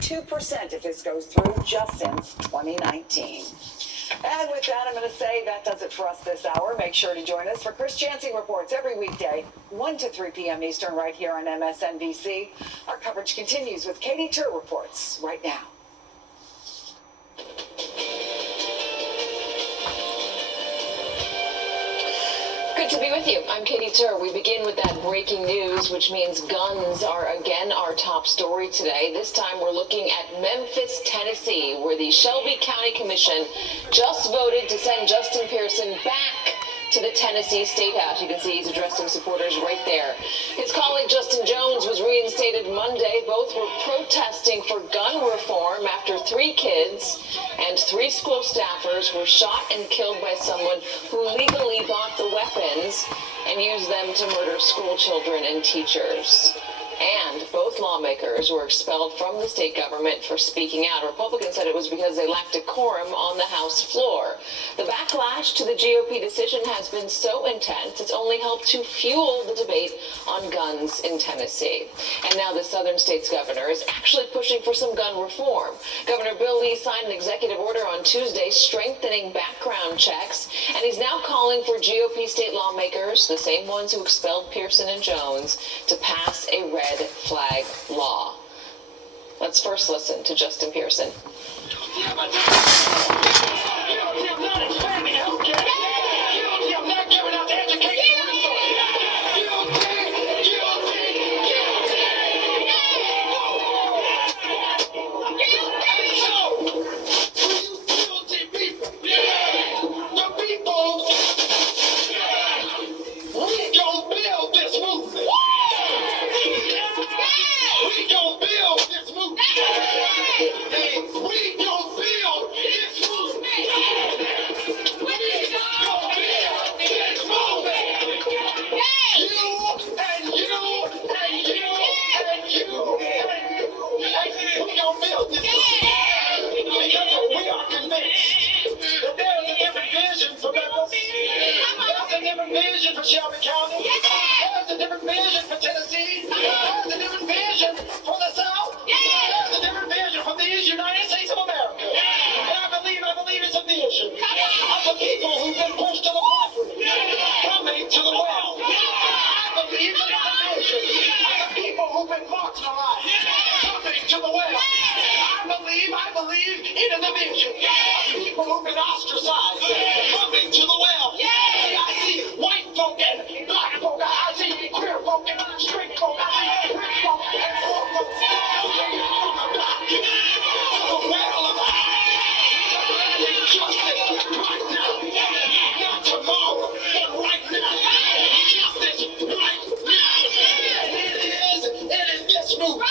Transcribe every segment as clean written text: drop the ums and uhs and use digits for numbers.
2% if this goes through just since 2019. And with that, I'm going to say that does it for us this hour. Make sure to join us for Chris Chancing Reports every weekday, 1 to 3 p.m. Eastern, right here on MSNBC. Our coverage continues with Katie Tur reports right now. Good to be with you. I'm Katie Tur. We begin with that breaking news, which means guns are again our top story today. This time we're looking at Memphis, Tennessee, where the Shelby County Commission just voted to send Justin Pearson back to the Tennessee State House. You can see he's addressing supporters right there. His colleague Justin Jones was reinstated Monday. Both were protesting for gun reform after 3 kids and 3 school staffers were shot and killed by someone who legally bought the weapons and used them to murder school children and teachers. And both lawmakers were expelled from the state government for speaking out. Republicans said it was because they lacked decorum on the House floor. The backlash to the GOP decision has been so intense, it's only helped to fuel the debate on guns in Tennessee. And now the southern state's governor is actually pushing for some gun reform. Governor Bill Lee signed an executive order on Tuesday strengthening background checks, and he's now calling for GOP state lawmakers, the same ones who expelled Pearson and Jones, to pass a red flag law. Let's first listen to Justin Pearson. Vision for Shelby County. There's a different vision for Tennessee. There's a different vision for the South. There's a different vision for these United States of America. And I believe it's a vision of the people who've been pushed to the property, coming to the well. I believe it's a vision of the people who've been marginalized, coming to the well. I believe it is a vision of people who've been ostracized, coming to the well. I see white folk and black folk. I see queer folk and straight folk. I see black folk and poor folk coming from the block to the well of demanding justice right now. Not tomorrow, but right now. Justice right now. It is this movement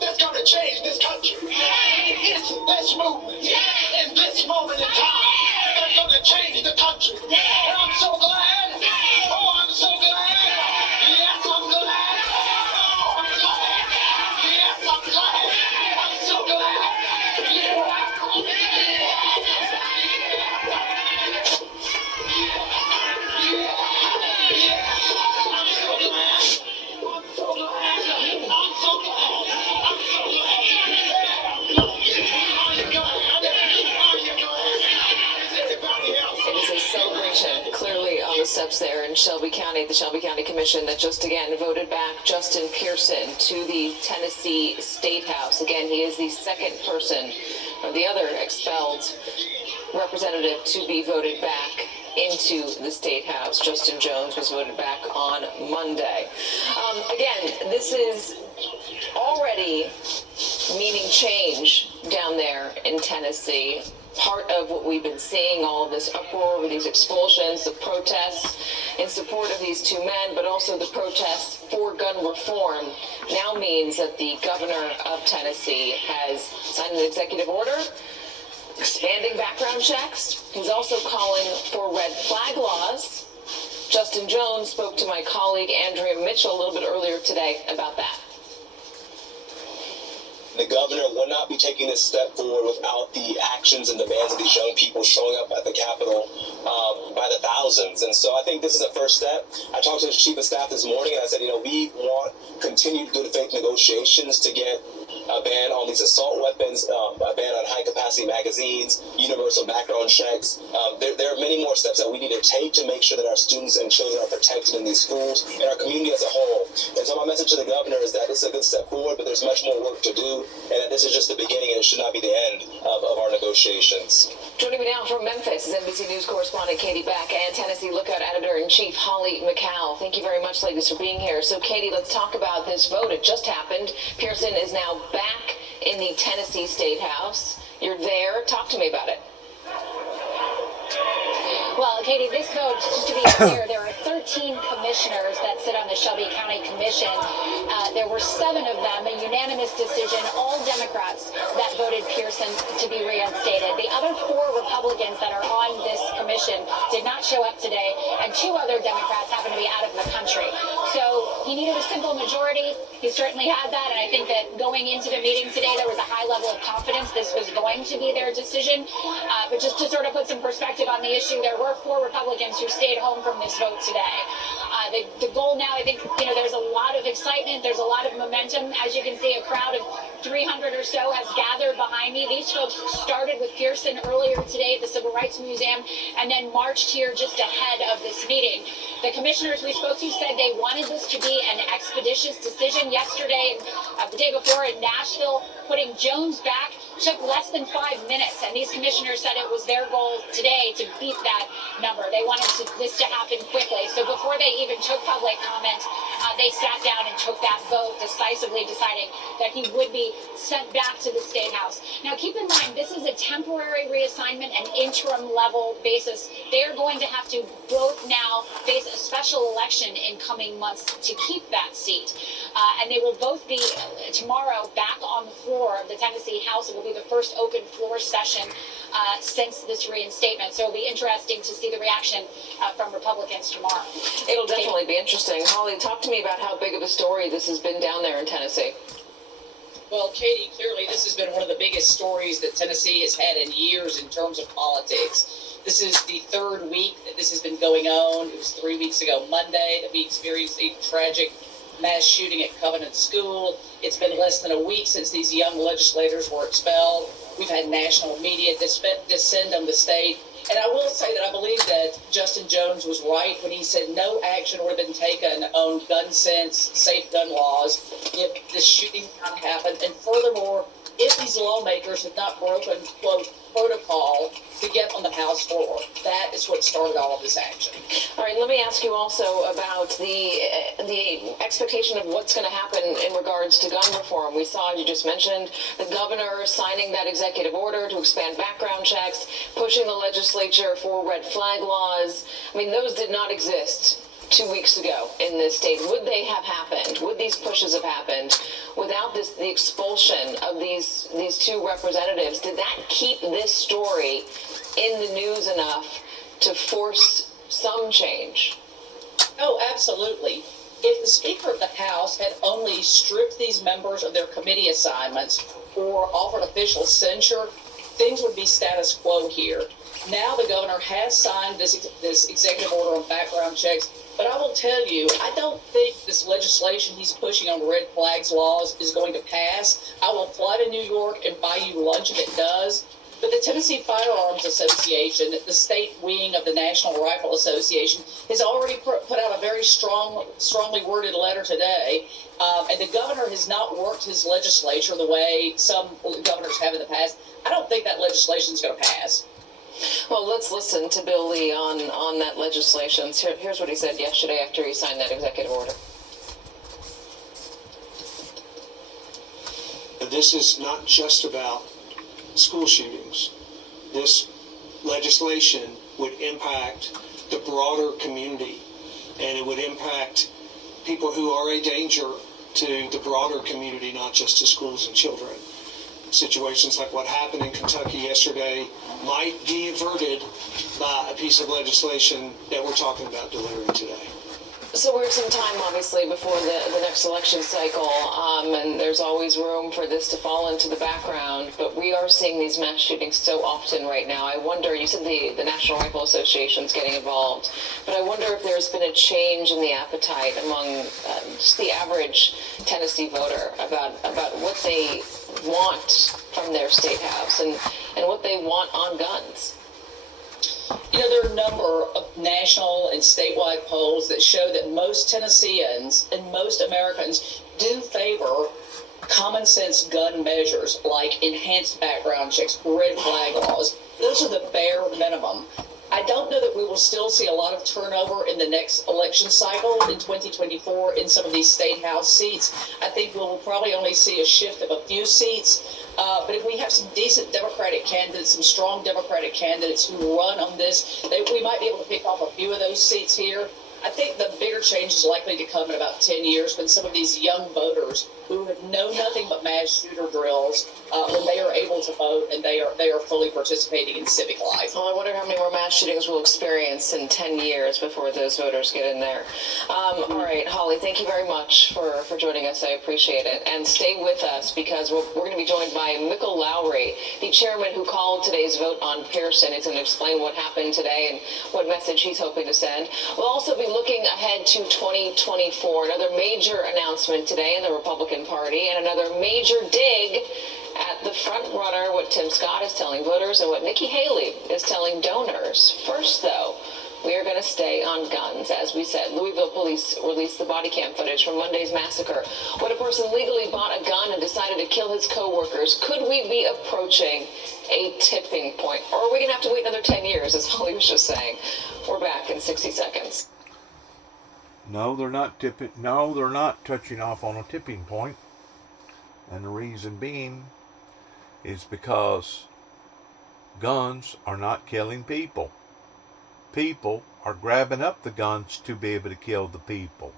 that's going to change this country. It's this movement in this moment in time that's going to change the country. And I'm so glad. Oh, I'm so glad. Yes, I'm glad. Oh, I'm glad. Yes, I'm glad. I'm so glad. Clearly on the steps there in Shelby County, the Shelby County Commission that just again voted back Justin Pearson to the Tennessee State House. Again, he is the second person, or the other expelled representative to be voted back into the State House. Justin Jones was voted back on Monday. Again, this is already meaning change down there in Tennessee. Part of what we've been seeing, all of this uproar over these expulsions, the protests in support of these 2 men, but also the protests for gun reform, now means that the governor of Tennessee has signed an executive order expanding background checks. He's also calling for red flag laws. Justin Jones spoke to my colleague Andrea Mitchell a little bit earlier today about that. The governor will not be taking this step forward without the actions and demands of these young people showing up at the Capitol by the thousands. And so I think this is a first step. I talked to the chief of staff this morning and I said, we want continued good faith negotiations to get a ban on these assault weapons, a ban on high-capacity magazines, universal background checks. There are many more steps that we need to take to make sure that our students and children are protected in these schools and our community as a whole. And so my message to the governor is that this is a good step forward, but there's much more work to do, and that this is just the beginning and it should not be the end of our negotiations. Joining me now from Memphis is NBC News correspondent Katie Beck and Tennessee Lookout Editor-in-Chief Holly McCall. Thank you very much, ladies, for being here. So, Katie, let's talk about this vote. It just happened. Pearson is now back in the Tennessee State House. You're there. Talk to me about it. Well, Katie, this vote, just to be clear, there are 13 commissioners that sit on the Shelby County Commission. There were 7 of them, a unanimous decision, all Democrats that voted Pearson to be reinstated. The other 4 Republicans that are on this commission did not show up today, and 2 other Democrats happen to be out of the country. So he needed a simple majority. He certainly had that, and I think that going into the meeting today, there was a high level of confidence this was going to be their decision. But just to sort of put some perspective on the issue, there were 4 Republicans who stayed home from this vote today. The goal now, I think, there's a lot of excitement. There's a lot of momentum. As you can see, a crowd of 300 or so has gathered behind me. These folks started with Pearson earlier today at the Civil Rights Museum and then marched here just ahead of this meeting. The commissioners we spoke to said they wanted this to be an expeditious decision. Yesterday, the day before in Nashville, putting Jones back took less than 5 minutes, and these commissioners said it was their goal today to beat that number. They wanted this to happen quickly. So before they even took public comment, they sat down and took that vote, decisively deciding that he would be sent back to the State House. Now, keep in mind, this is a temporary reassignment and interim level basis. They're going to have to both now face a special election in coming months to keep that seat. And they will both be tomorrow back on the floor of the Tennessee House. It will be the first open floor session since this reinstatement. So it'll be interesting to see the reaction from Republicans tomorrow. It'll definitely be interesting. Holly, talk to me about how big of a story this has been down there in Tennessee. Well, Katie, clearly this has been one of the biggest stories that Tennessee has had in years in terms of politics. This is the 3rd week that this has been going on. It was 3 weeks ago Monday that we experienced a tragic mass shooting at Covenant School. It's been less than a week since these young legislators were expelled. We've had national media descend on the state. And I will say that I believe that Justin Jones was right when he said no action would have been taken on gun sense, safe gun laws if this shooting had happened. And furthermore, if these lawmakers had not broken, quote, protocol to get on the House floor. That is what started all of this action. All right, let me ask you also about the expectation of what's going to happen in regards to gun reform. We saw, as you just mentioned, the governor signing that executive order to expand background checks, pushing the legislature for red flag laws. I mean, those did not exist 2 weeks ago in this state. Would they have happened? Would these pushes have happened without the expulsion of these 2 representatives? Did that keep this story in the news enough to force some change? Oh, absolutely. If the Speaker of the House had only stripped these members of their committee assignments or offered official censure, things would be status quo here. Now the governor has signed this executive order on background checks, but I will tell you, I don't think this legislation he's pushing on red flags laws is going to pass. I will fly to New York and buy you lunch if it does. But the Tennessee Firearms Association, the state wing of the National Rifle Association, has already put out a very strongly worded letter today. And the governor has not worked his legislature the way some governors have in the past. I don't think that legislation is going to pass. Well, let's listen to Bill Lee on that legislation. Here's what he said yesterday after he signed that executive order. This is not just about school shootings. This legislation would impact the broader community, and it would impact people who are a danger to the broader community, not just to schools and children. Situations like what happened in Kentucky yesterday might be averted by a piece of legislation that we're talking about delivering today. So we're some time, obviously, before the next election cycle, and there's always room for this to fall into the background, but we are seeing these mass shootings so often right now. I wonder, you said the National Rifle Association's getting involved, but I wonder if there's been a change in the appetite among just the average Tennessee voter about what they want from their state house and what they want on guns. You know, there are a number of national and statewide polls that show that most Tennesseans and most Americans do favor common sense gun measures like enhanced background checks, red flag laws. Those are the bare minimum. I don't know that we will still see a lot of turnover in the next election cycle in 2024 in some of these state house seats. I think we'll probably only see a shift of a few seats. But if we have some decent Democratic candidates, some strong Democratic candidates who run on this, we might be able to pick off a few of those seats here. I think the bigger change is likely to come in about 10 years when some of these young voters who have known nothing but mass shooter drills, when they are able to vote and they are fully participating in civic life. Well, I wonder how many more mass shootings we'll experience in 10 years before those voters get in there. All right, Holly, thank you very much for joining us. I appreciate it. And stay with us because we're going to be joined by Michael Lowry, the chairman who called today's vote on Pearson. He's going to explain what happened today and what message he's hoping to send. We'll also be looking ahead to 2024. Another major announcement today in the Republican Party and another major dig at the front runner, what Tim Scott is telling voters and what Nikki Haley is telling donors. First, though, we are going to stay on guns. As we said, Louisville police released the body cam footage from Monday's massacre when a person legally bought a gun and decided to kill his co-workers. Could we be approaching a tipping point? Or are we going to have to wait another 10 years, as Holly was just saying? We're back in 60 seconds. No, they're not tipping. No, they're not touching off on a tipping point. And the reason being is because guns are not killing people. People are grabbing up the guns to be able to kill the people.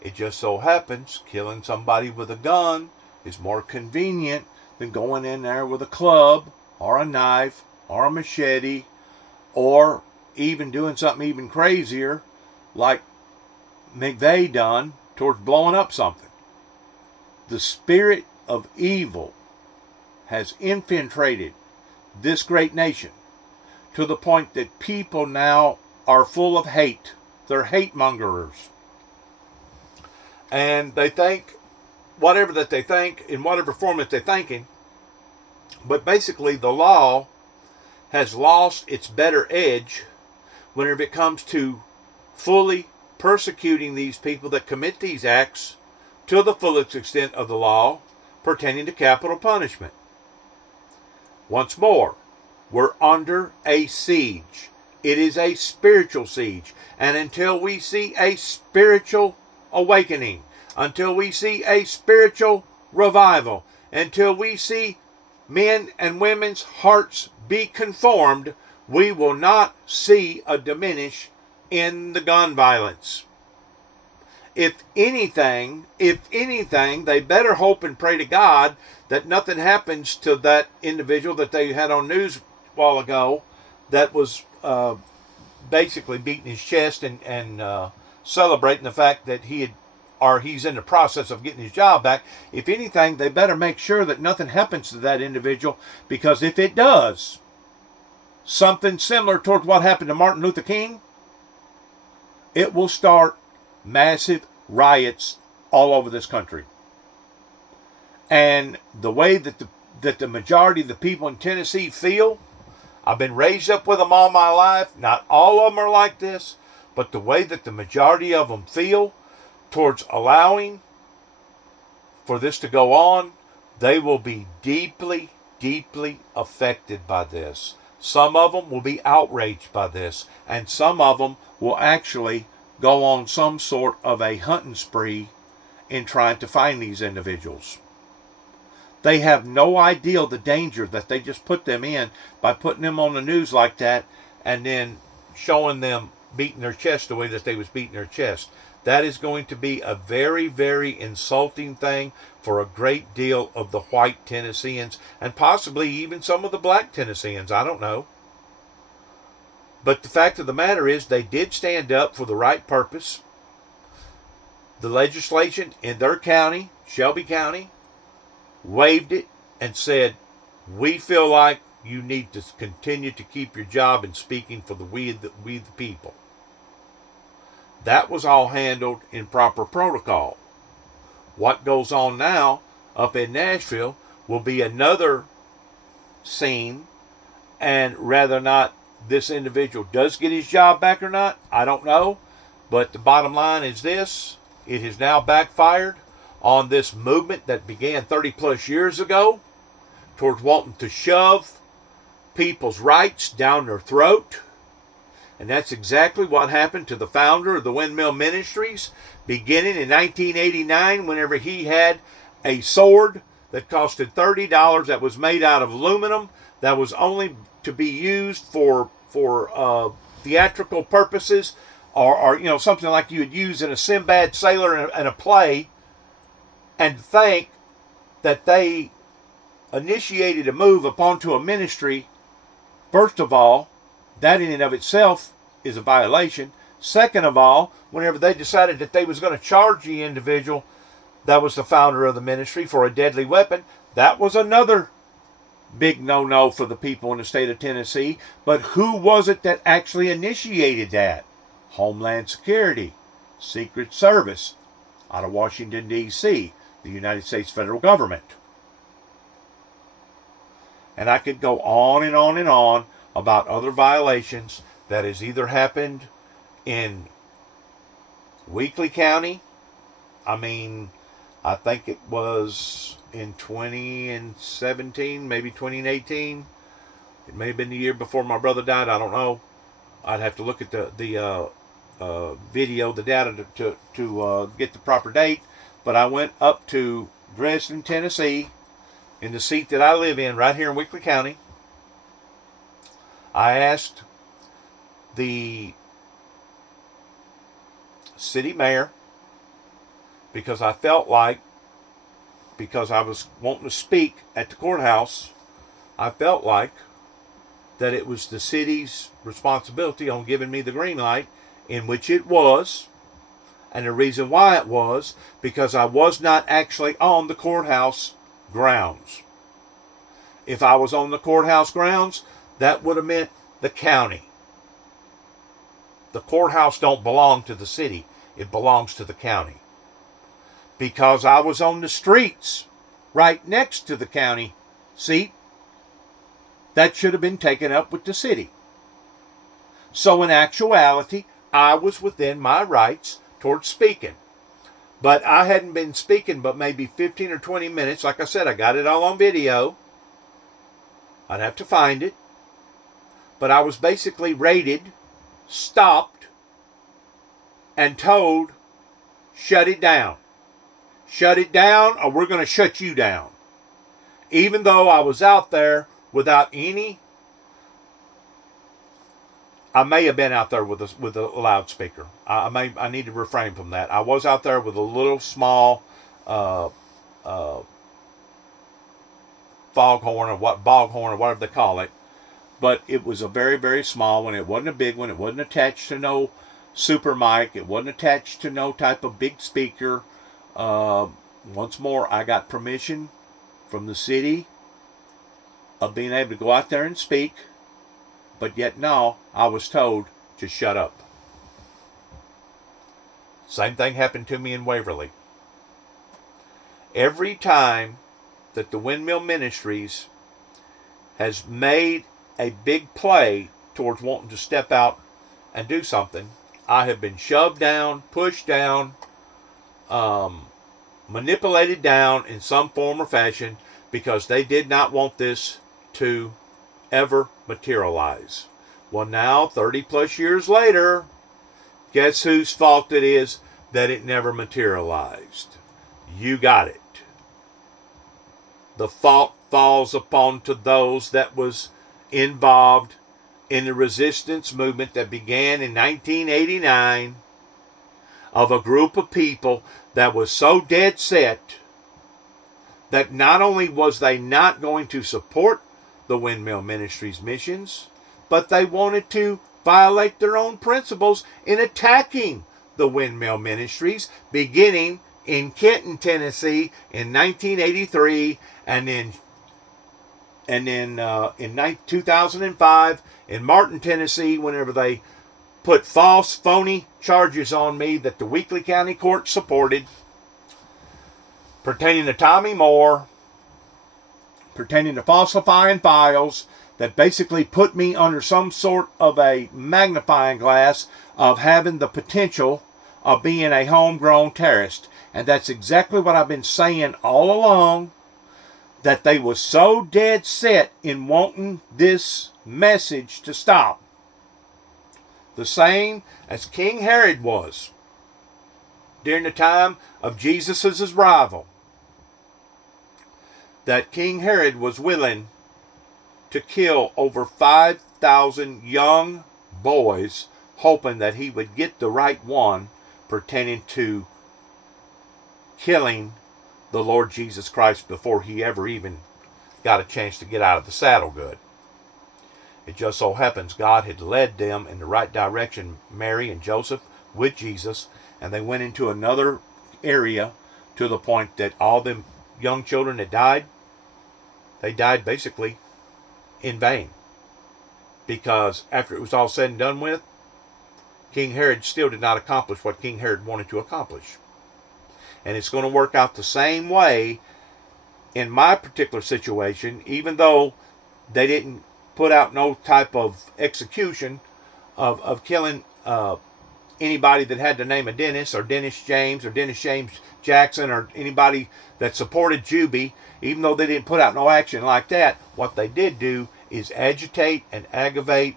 It just so happens killing somebody with a gun is more convenient than going in there with a club or a knife or a machete or even doing something even crazier like McVeigh done towards blowing up something. The spirit of evil has infiltrated this great nation to the point that people now are full of hate. They're hate mongers. And they think whatever that they think in whatever form that they're thinking. But basically the law has lost its better edge whenever it comes to fully persecuting these people that commit these acts to the fullest extent of the law pertaining to capital punishment. Once more, we're under a siege. It is a spiritual siege. And until we see a spiritual awakening, until we see a spiritual revival, until we see men and women's hearts be conformed, we will not see a diminish in the gun violence. If anything, they better hope and pray to God that nothing happens to that individual that they had on news a while ago that was basically beating his chest and celebrating the fact that he's in the process of getting his job back. If anything, they better make sure that nothing happens to that individual, because if it does, something similar towards what happened to Martin Luther King, it will start massive riots all over this country. And the way that the majority of the people in Tennessee feel, I've been raised up with them all my life. Not all of them are like this, but the way that the majority of them feel towards allowing for this to go on, they will be deeply, deeply affected by this. Some of them will be outraged by this, and some of them will actually go on some sort of a hunting spree in trying to find these individuals. They have no idea the danger that they just put them in by putting them on the news like that and then showing them beating their chest the way that they was beating their chest. That is going to be a very, very insulting thing for a great deal of the white Tennesseans and possibly even some of the black Tennesseans. I don't know. But the fact of the matter is they did stand up for the right purpose. the legislation in their county, Shelby County, waived it and said, we feel like you need to continue to keep your job in speaking for we the people. That was all handled in proper protocol. What goes on now up in Nashville will be another scene, and whether or not this individual does get his job back or not, I don't know. But the bottom line is this: it has now backfired on this movement that began 30 plus years ago towards wanting to shove people's rights down their throat. And that's exactly what happened to the founder of the Windmill Ministries beginning in 1989, whenever he had a sword that costed $30 that was made out of aluminum, that was only to be used for theatrical purposes, or you know, something like you would use in a Sinbad sailor in a play. And think that they initiated a move upon to a ministry. First of all, that in and of itself is a violation. Second of all, whenever they decided that they was going to charge the individual that was the founder of the ministry for a deadly weapon, that was another big no-no for the people in the state of Tennessee. But who was it that actually initiated that? Homeland Security, Secret Service, out of Washington, D.C., the United States federal government. And I could go on and on and on about other violations that has either happened in Weakley County. I think it was in 2017, maybe 2018. It may have been the year before my brother died. I don't know. I'd have to look at the video, the data to get the proper date. But I went up to Dresden, Tennessee, in the seat that I live in, right here in Weakley County. I asked the city mayor, because I felt like, because I was wanting to speak at the courthouse, I felt like that it was the city's responsibility on giving me the green light, in which it was. And the reason why it was, because I was not actually on the courthouse grounds. If I was on the courthouse grounds, that would have meant the county. The courthouse don't belong to the city. It belongs to the county. Because I was on the streets right next to the county seat, that should have been taken up with the city. So in actuality, I was within my rights towards speaking. But I hadn't been speaking but maybe 15 or 20 minutes. Like I said, I got it all on video. I'd have to find it. But I was basically raided, stopped, and told, shut it down. Shut it down or we're going to shut you down. Even though I was out there without any... I may have been out there with a loudspeaker. I need to refrain from that. I was out there with a little small foghorn or boghorn or whatever they call it. But it was a very, very small one. It wasn't a big one. It wasn't attached to no super mic. It wasn't attached to no type of big speaker. Once more, I got permission from the city of being able to go out there and speak. But yet now, I was told to shut up. Same thing happened to me in Waverly. Every time that the Windmill Ministries has made a big play towards wanting to step out and do something, I have been shoved down, pushed down, manipulated down in some form or fashion, because they did not want this to ever materialize. Well, now 30 plus years later, guess whose fault it is that it never materialized? You got it. The fault falls upon to those that was involved in the resistance movement that began in 1989 of a group of people that was so dead set that not only was they not going to support the Windmill Ministries missions, but they wanted to violate their own principles in attacking the Windmill Ministries, beginning in Kenton, Tennessee in 1983, and then in 2005 in Martin, Tennessee, whenever they put false, phony charges on me that the Weakley County Court supported, pertaining to Tommy Moore, pertaining to falsifying files, that basically put me under some sort of a magnifying glass of having the potential of being a homegrown terrorist. And that's exactly what I've been saying all along, that they was so dead set in wanting this message to stop. The same as King Herod was during the time of Jesus' arrival. That King Herod was willing to kill over 5,000 young boys, hoping that he would get the right one pertaining to killing the Lord Jesus Christ before he ever even got a chance to get out of the saddle good. It just so happens God had led them in the right direction, Mary and Joseph, with Jesus, and they went into another area to the point that all them young children that died, they died basically in vain. Because after it was all said and done with, King Herod still did not accomplish what King Herod wanted to accomplish. And it's going to work out the same way in my particular situation, even though they didn't put out no type of execution of killing anybody that had the name of Dennis or Dennis James Jackson or anybody that supported Juby. Even though they didn't put out no action like that, what they did do is agitate and aggravate,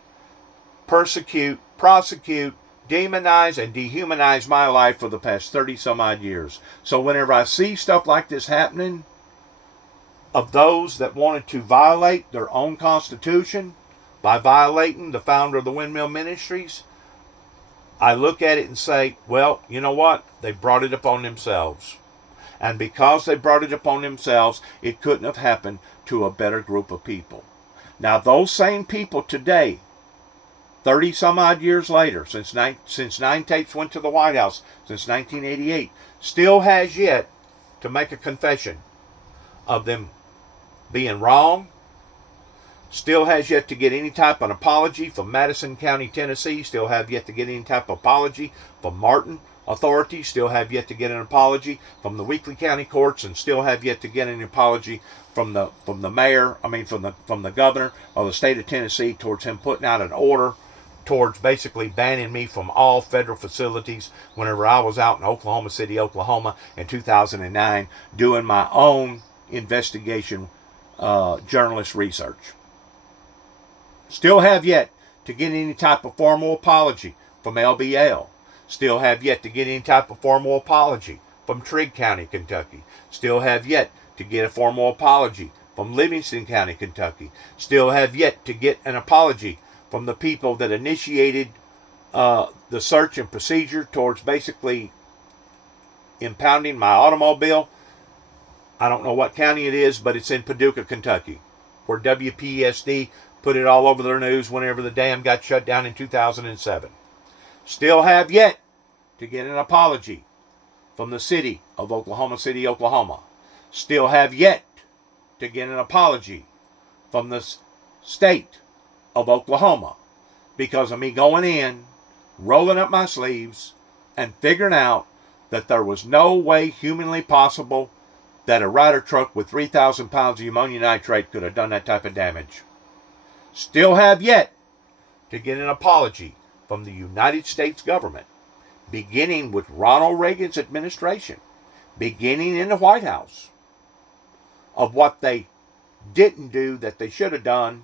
persecute, prosecute, demonize, and dehumanize my life for the past 30 some odd years. So whenever I see stuff like this happening, of those that wanted to violate their own constitution by violating the founder of the Windmill Ministries, I look at it and say, well, you know what? They brought it upon themselves. And because they brought it upon themselves, it couldn't have happened to a better group of people. Now, those same people today, 30 some odd years later, since Nine Tapes went to the White House, since 1988, still has yet to make a confession of them being wrong, still has yet to get any type of apology from Madison County, Tennessee, still have yet to get any type of apology from Martin authorities, still have yet to get an apology from the Weakley County courts, and still have yet to get an apology from the mayor, from the governor of the state of Tennessee, towards him putting out an order towards basically banning me from all federal facilities whenever I was out in Oklahoma City, Oklahoma in 2009 doing my own investigation journalist research. Still have yet to get any type of formal apology from LBL. Still have yet to get any type of formal apology from Trigg County, Kentucky. Still have yet to get a formal apology from Livingston County, Kentucky. Still have yet to get an apology from the people that initiated the search and procedure towards basically impounding my automobile. I don't know what county it is, but it's in Paducah, Kentucky, where WPSD put it all over their news whenever the dam got shut down in 2007. Still have yet to get an apology from the city of Oklahoma City, Oklahoma. Still have yet to get an apology from the state of Oklahoma because of me going in, rolling up my sleeves, and figuring out that there was no way humanly possible that a Ryder truck with 3,000 pounds of ammonium nitrate could have done that type of damage. Still have yet to get an apology from the United States government, beginning with Ronald Reagan's administration, beginning in the White House, of what they didn't do that they should have done,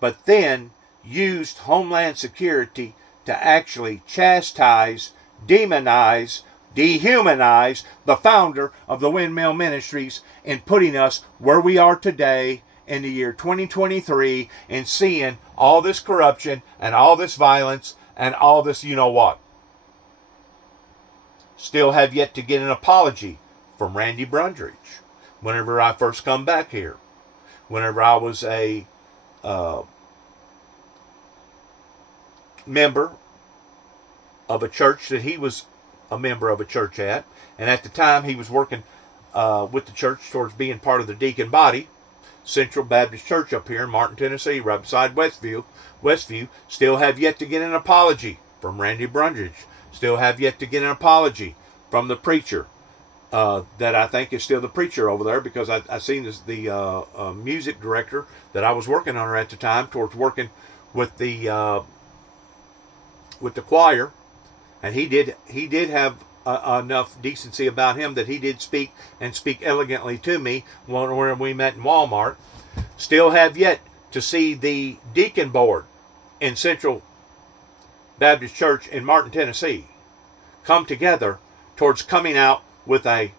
but then used Homeland Security to actually chastise, demonize, dehumanize the founder of the Windmill Ministries in putting us where we are today in the year 2023 and seeing all this corruption and all this violence and all this you know what. Still have yet to get an apology from Randy Brundridge whenever I first come back here. Whenever I was a member of a church that he was a member of a church at. And at the time, he was working with the church towards being part of the deacon body. Central Baptist Church up here in Martin, Tennessee, right beside Westview. Still have yet to get an apology from Randy Brundage. Still have yet to get an apology from the preacher. That I think is still the preacher over there, because I seen the music director that I was working under at the time towards working with the choir, and he did have enough decency about him that he did speak elegantly to me when we met in Walmart. Still have yet to see the deacon board in Central Baptist Church in Martin, Tennessee come together towards coming out with a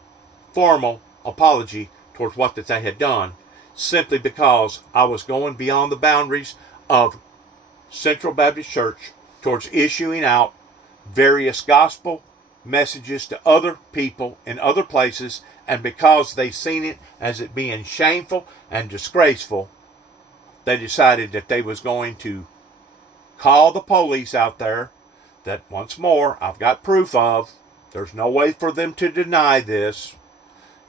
formal apology towards what that they had done, simply because I was going beyond the boundaries of Central Baptist Church towards issuing out various gospel messages to other people in other places, and because they seen it as it being shameful and disgraceful, they decided that they was going to call the police out there, that once more I've got proof of. There's no way for them to deny this.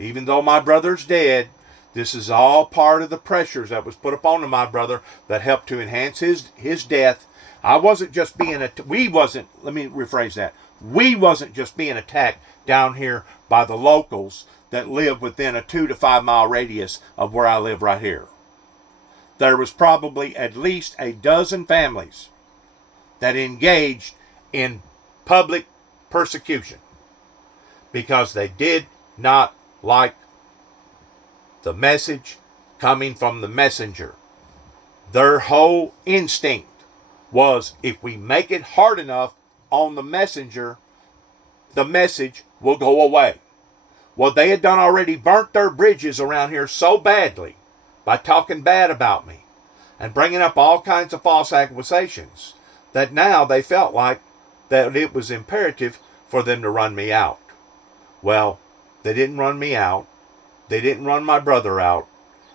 Even though my brother's dead, this is all part of the pressures that was put upon my brother that helped to enhance his death. I wasn't just being we wasn't just being attacked down here by the locals that live within a 2 to 5 mile radius of where I live right here. There was probably at least a dozen families that engaged in public persecution because they did not like the message coming from the messenger. Their whole instinct was, if we make it hard enough on the messenger, the message will go away. Well, they had done already burnt their bridges around here so badly by talking bad about me and bringing up all kinds of false accusations that now they felt like that it was imperative for them to run me out. Well, they didn't run me out. They didn't run my brother out.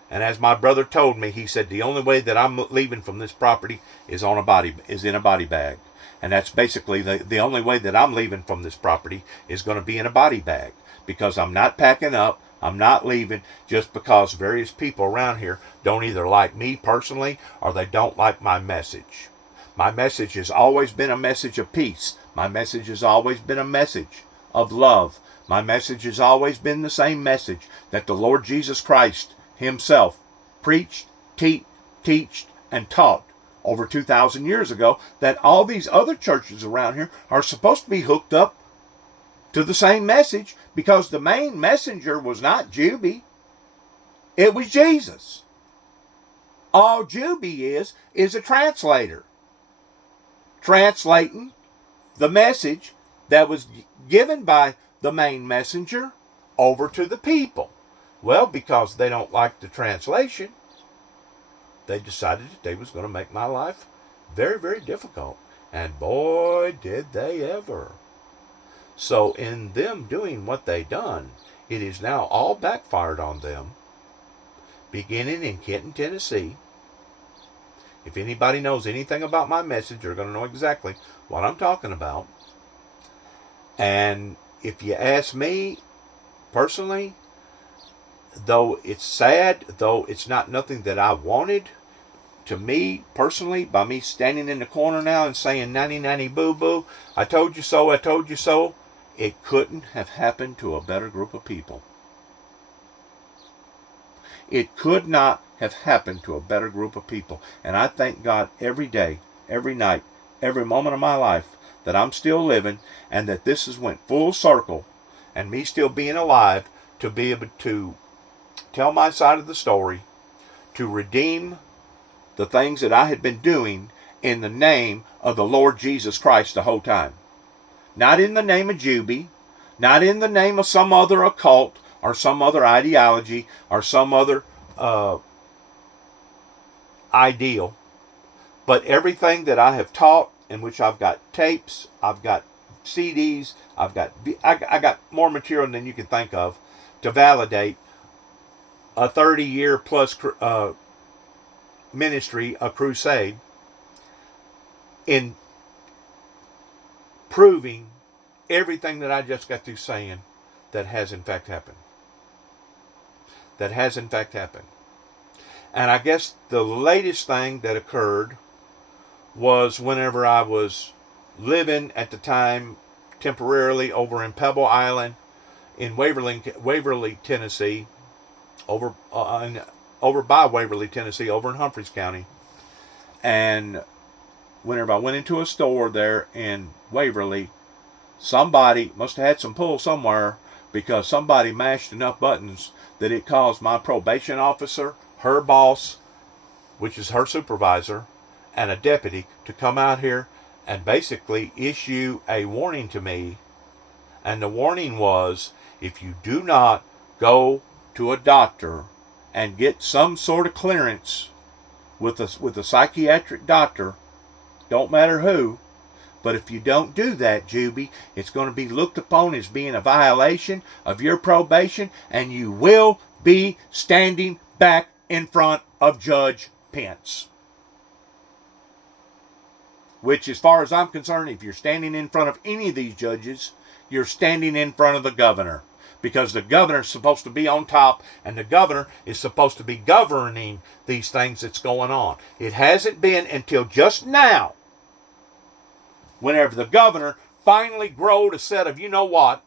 And as my brother told me, he said, the only way that I'm leaving from this property is in a body bag. And that's basically the only way that I'm leaving from this property is going to be in a body bag, because I'm not packing up. I'm not leaving just because various people around here don't either like me personally or they don't like my message. My message has always been a message of peace. My message has always been a message of love. My message has always been the same message that the Lord Jesus Christ himself preached, teached, and taught over 2,000 years ago, that all these other churches around here are supposed to be hooked up to the same message, because the main messenger was not Juby. It was Jesus. All Juby is a translator, translating the message that was given by the main messenger over to the people. Well, because they don't like the translation, they decided that they was going to make my life very, very difficult. And boy, did they ever. So in them doing what they done, it is now all backfired on them, beginning in Kenton, Tennessee. If anybody knows anything about my message, you're going to know exactly what I'm talking about. And if you ask me personally, though it's sad, though it's not nothing that I wanted, to me personally, by me standing in the corner now and saying nanny nanny boo boo, I told you so, I told you so, it couldn't have happened to a better group of people. It could not have happened to a better group of people. And I thank God every day, every night, every moment of my life that I'm still living, and that this has went full circle, and me still being alive to be able to tell my side of the story, to redeem the things that I had been doing in the name of the Lord Jesus Christ the whole time. Not in the name of Juby, not in the name of some other occult or some other ideology or some other ideal, but everything that I have taught, in which I've got tapes, I've got CDs, I got more material than you can think of to validate a 30-year plus ministry, a crusade, in proving everything that I just got through saying that has in fact happened. That has in fact happened. And I guess the latest thing that occurred was whenever I was living at the time temporarily over in Pebble Island in Waverly, Tennessee, over by Waverly, Tennessee, over in Humphreys County. And whenever I went into a store there in Waverly, somebody must have had some pull somewhere, because somebody mashed enough buttons that it caused my probation officer, her boss, which is her supervisor, and a deputy to come out here and basically issue a warning to me. And the warning was, if you do not go to a doctor and get some sort of clearance with a psychiatric doctor, don't matter who, but if you don't do that, Juby, it's going to be looked upon as being a violation of your probation, and you will be standing back in front of Judge Pence. Which, as far as I'm concerned, if you're standing in front of any of these judges, you're standing in front of the governor. Because the governor's supposed to be on top, and the governor is supposed to be governing these things that's going on. It hasn't been until just now, whenever the governor finally growed a set of, you know what,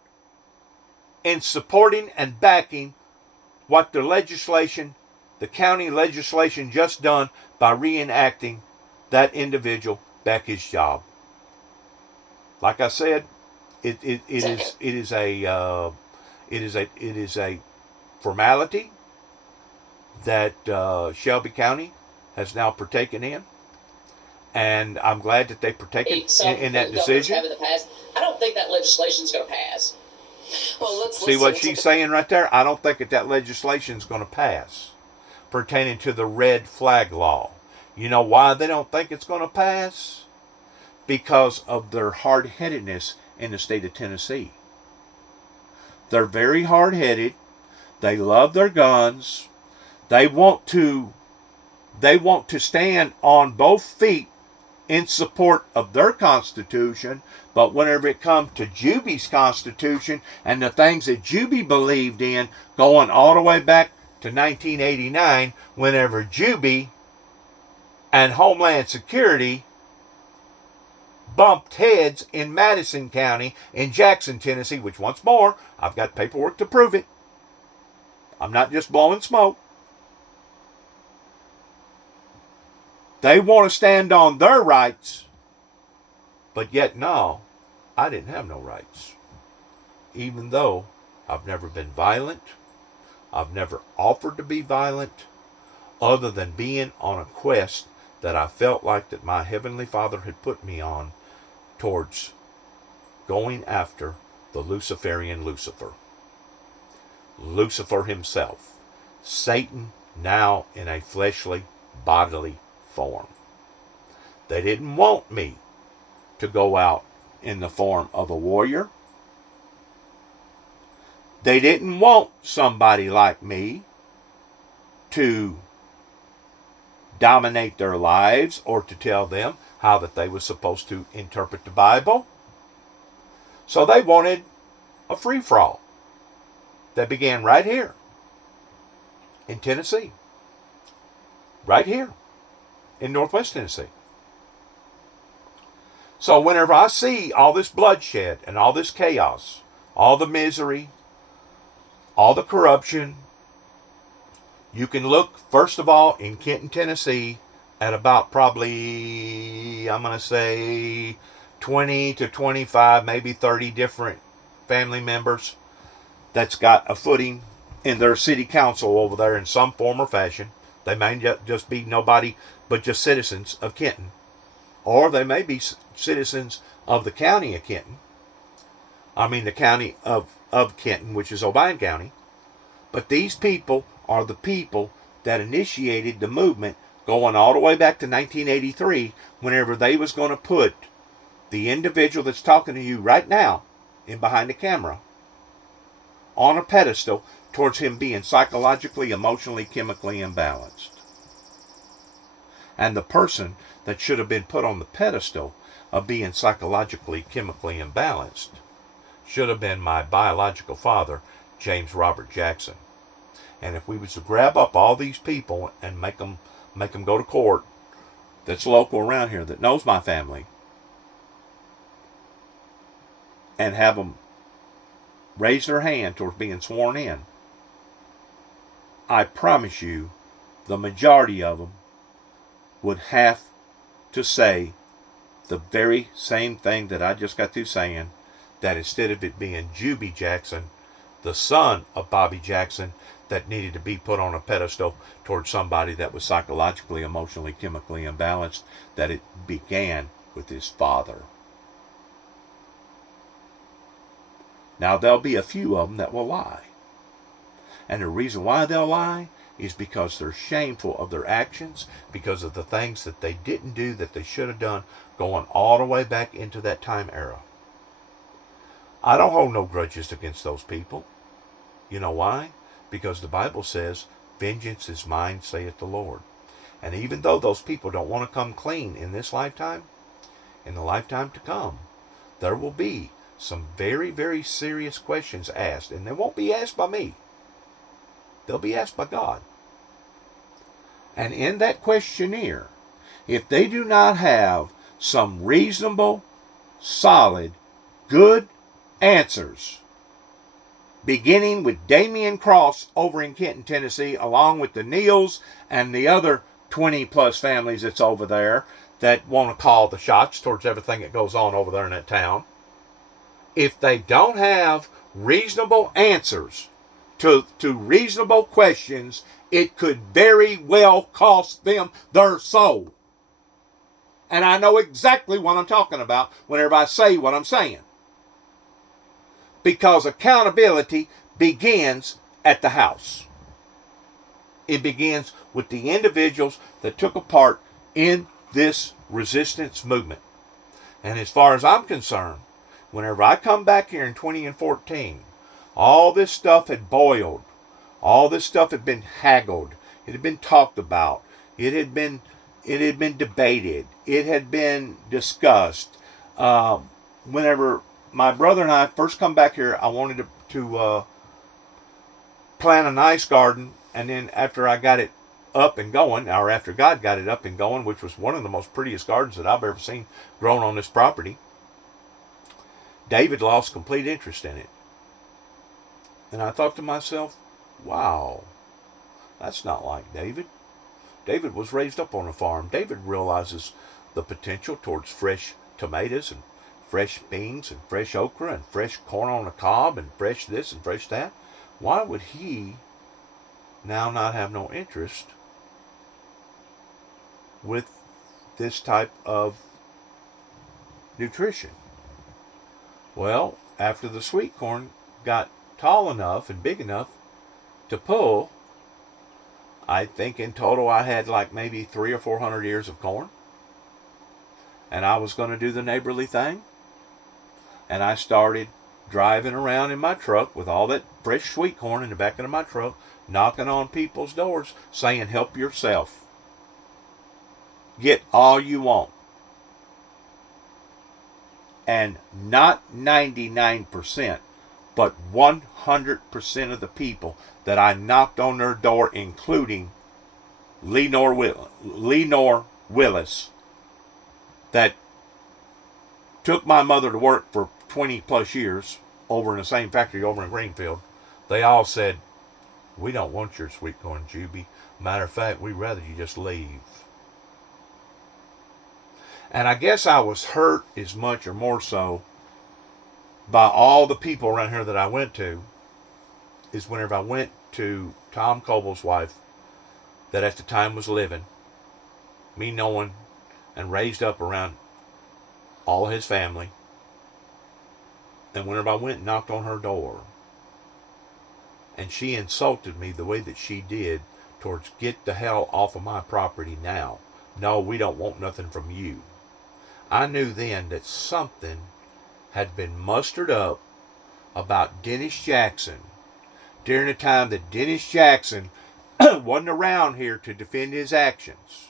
in supporting and backing what the county legislation just done by reenacting that individual back his job. Like I said, it is a formality that Shelby County has now partaken in, and I'm glad that they partaken in that decision. I don't think that legislation is going to pass. Well, let's see what she's saying right there. I don't think that legislation is going to pass pertaining to the red flag law. You know why they don't think it's going to pass? Because of their hard-headedness in the state of Tennessee. They're very hard-headed. They love their guns. They want to stand on both feet in support of their Constitution, but whenever it comes to Juby's Constitution and the things that Juby believed in, going all the way back to 1989, whenever Juby and Homeland Security bumped heads in Madison County in Jackson, Tennessee, which, once more, I've got paperwork to prove it. I'm not just blowing smoke. They want to stand on their rights, but yet, no, I didn't have no rights. Even though I've never been violent, I've never offered to be violent, other than being on a quest that I felt like that my Heavenly Father had put me on towards going after the Luciferian Lucifer. Lucifer himself. Satan now in a fleshly, bodily form. They didn't want me to go out in the form of a warrior. They didn't want somebody like me to dominate their lives or to tell them how that they were supposed to interpret the Bible. So they wanted a free-for-all that began right here in Tennessee. Right here in Northwest Tennessee. So whenever I see all this bloodshed and all this chaos, all the misery, all the corruption, you can look, first of all, in Kenton, Tennessee, at about probably, I'm going to say, 20 to 25, maybe 30 different family members that's got a footing in their city council over there in some form or fashion. They may just be nobody but just citizens of Kenton. Or they may be citizens of the county of Kenton. I mean the county of Kenton, which is Obion County. But these people are the people that initiated the movement going all the way back to 1983, whenever they was going to put the individual that's talking to you right now in behind the camera on a pedestal towards him being psychologically, emotionally, chemically imbalanced. And the person that should have been put on the pedestal of being psychologically, chemically imbalanced should have been my biological father, James Robert Jackson. And if we was to grab up all these people and make them go to court that's local around here that knows my family, and have them raise their hand towards being sworn in, I promise you the majority of them would have to say the very same thing that I just got through saying, that instead of it being Juby Jackson, the son of Bobby Jackson, that needed to be put on a pedestal towards somebody that was psychologically, emotionally, chemically imbalanced, that it began with his father. Now, there'll be a few of them that will lie. And the reason why they'll lie is because they're shameful of their actions, because of the things that they didn't do that they should have done, going all the way back into that time era. I don't hold no grudges against those people. You know why? Because the Bible says, vengeance is mine, saith the Lord. And even though those people don't want to come clean in this lifetime, in the lifetime to come, there will be some very, very serious questions asked. And they won't be asked by me. They'll be asked by God. And in that questionnaire, if they do not have some reasonable, solid, good answers, beginning with Damian Cross over in Kenton, Tennessee, along with the Neals and the other 20 plus families that's over there that want to call the shots towards everything that goes on over there in that town. If they don't have reasonable answers to reasonable questions, it could very well cost them their soul. And I know exactly what I'm talking about whenever I say what I'm saying. Because accountability begins at the house. It begins with the individuals that took a part in this resistance movement. And as far as I'm concerned, whenever I come back here in 2014, all this stuff had boiled. All this stuff had been haggled. It had been talked about. It had been debated. It had been discussed. Whenever my brother and I first come back here, I wanted to plant an ice garden. And then after I got it up and going, or after God got it up and going, which was one of the most prettiest gardens that I've ever seen grown on this property, David lost complete interest in it. And I thought to myself, wow, that's not like David. David was raised up on a farm. David realizes the potential towards fresh tomatoes and fresh beans and fresh okra and fresh corn on the cob and fresh this and fresh that. Why would he now not have no interest with this type of nutrition? Well, after the sweet corn got tall enough and big enough to pull, I think in total I had like maybe 300 or 400 ears of corn. And I was going to do the neighborly thing. And I started driving around in my truck with all that fresh sweet corn in the back of my truck, knocking on people's doors, saying, help yourself. Get all you want. And not 99%, but 100% of the people that I knocked on their door, including Lenore Willis, that took my mother to work for 20 plus years over in the same factory over in Greenfield, they all said, we don't want your sweet corn, Juby. Matter of fact, we'd rather you just leave. And I guess I was hurt as much or more so by all the people around here that I went to, is whenever I went to Tom Coble's wife, that at the time was living, me knowing and raised up around all his family, and whenever I went and knocked on her door, and she insulted me the way that she did towards get the hell off of my property now. No, we don't want nothing from you. I knew then that something had been mustered up about Dennis Jackson during the time that Dennis Jackson wasn't around here to defend his actions.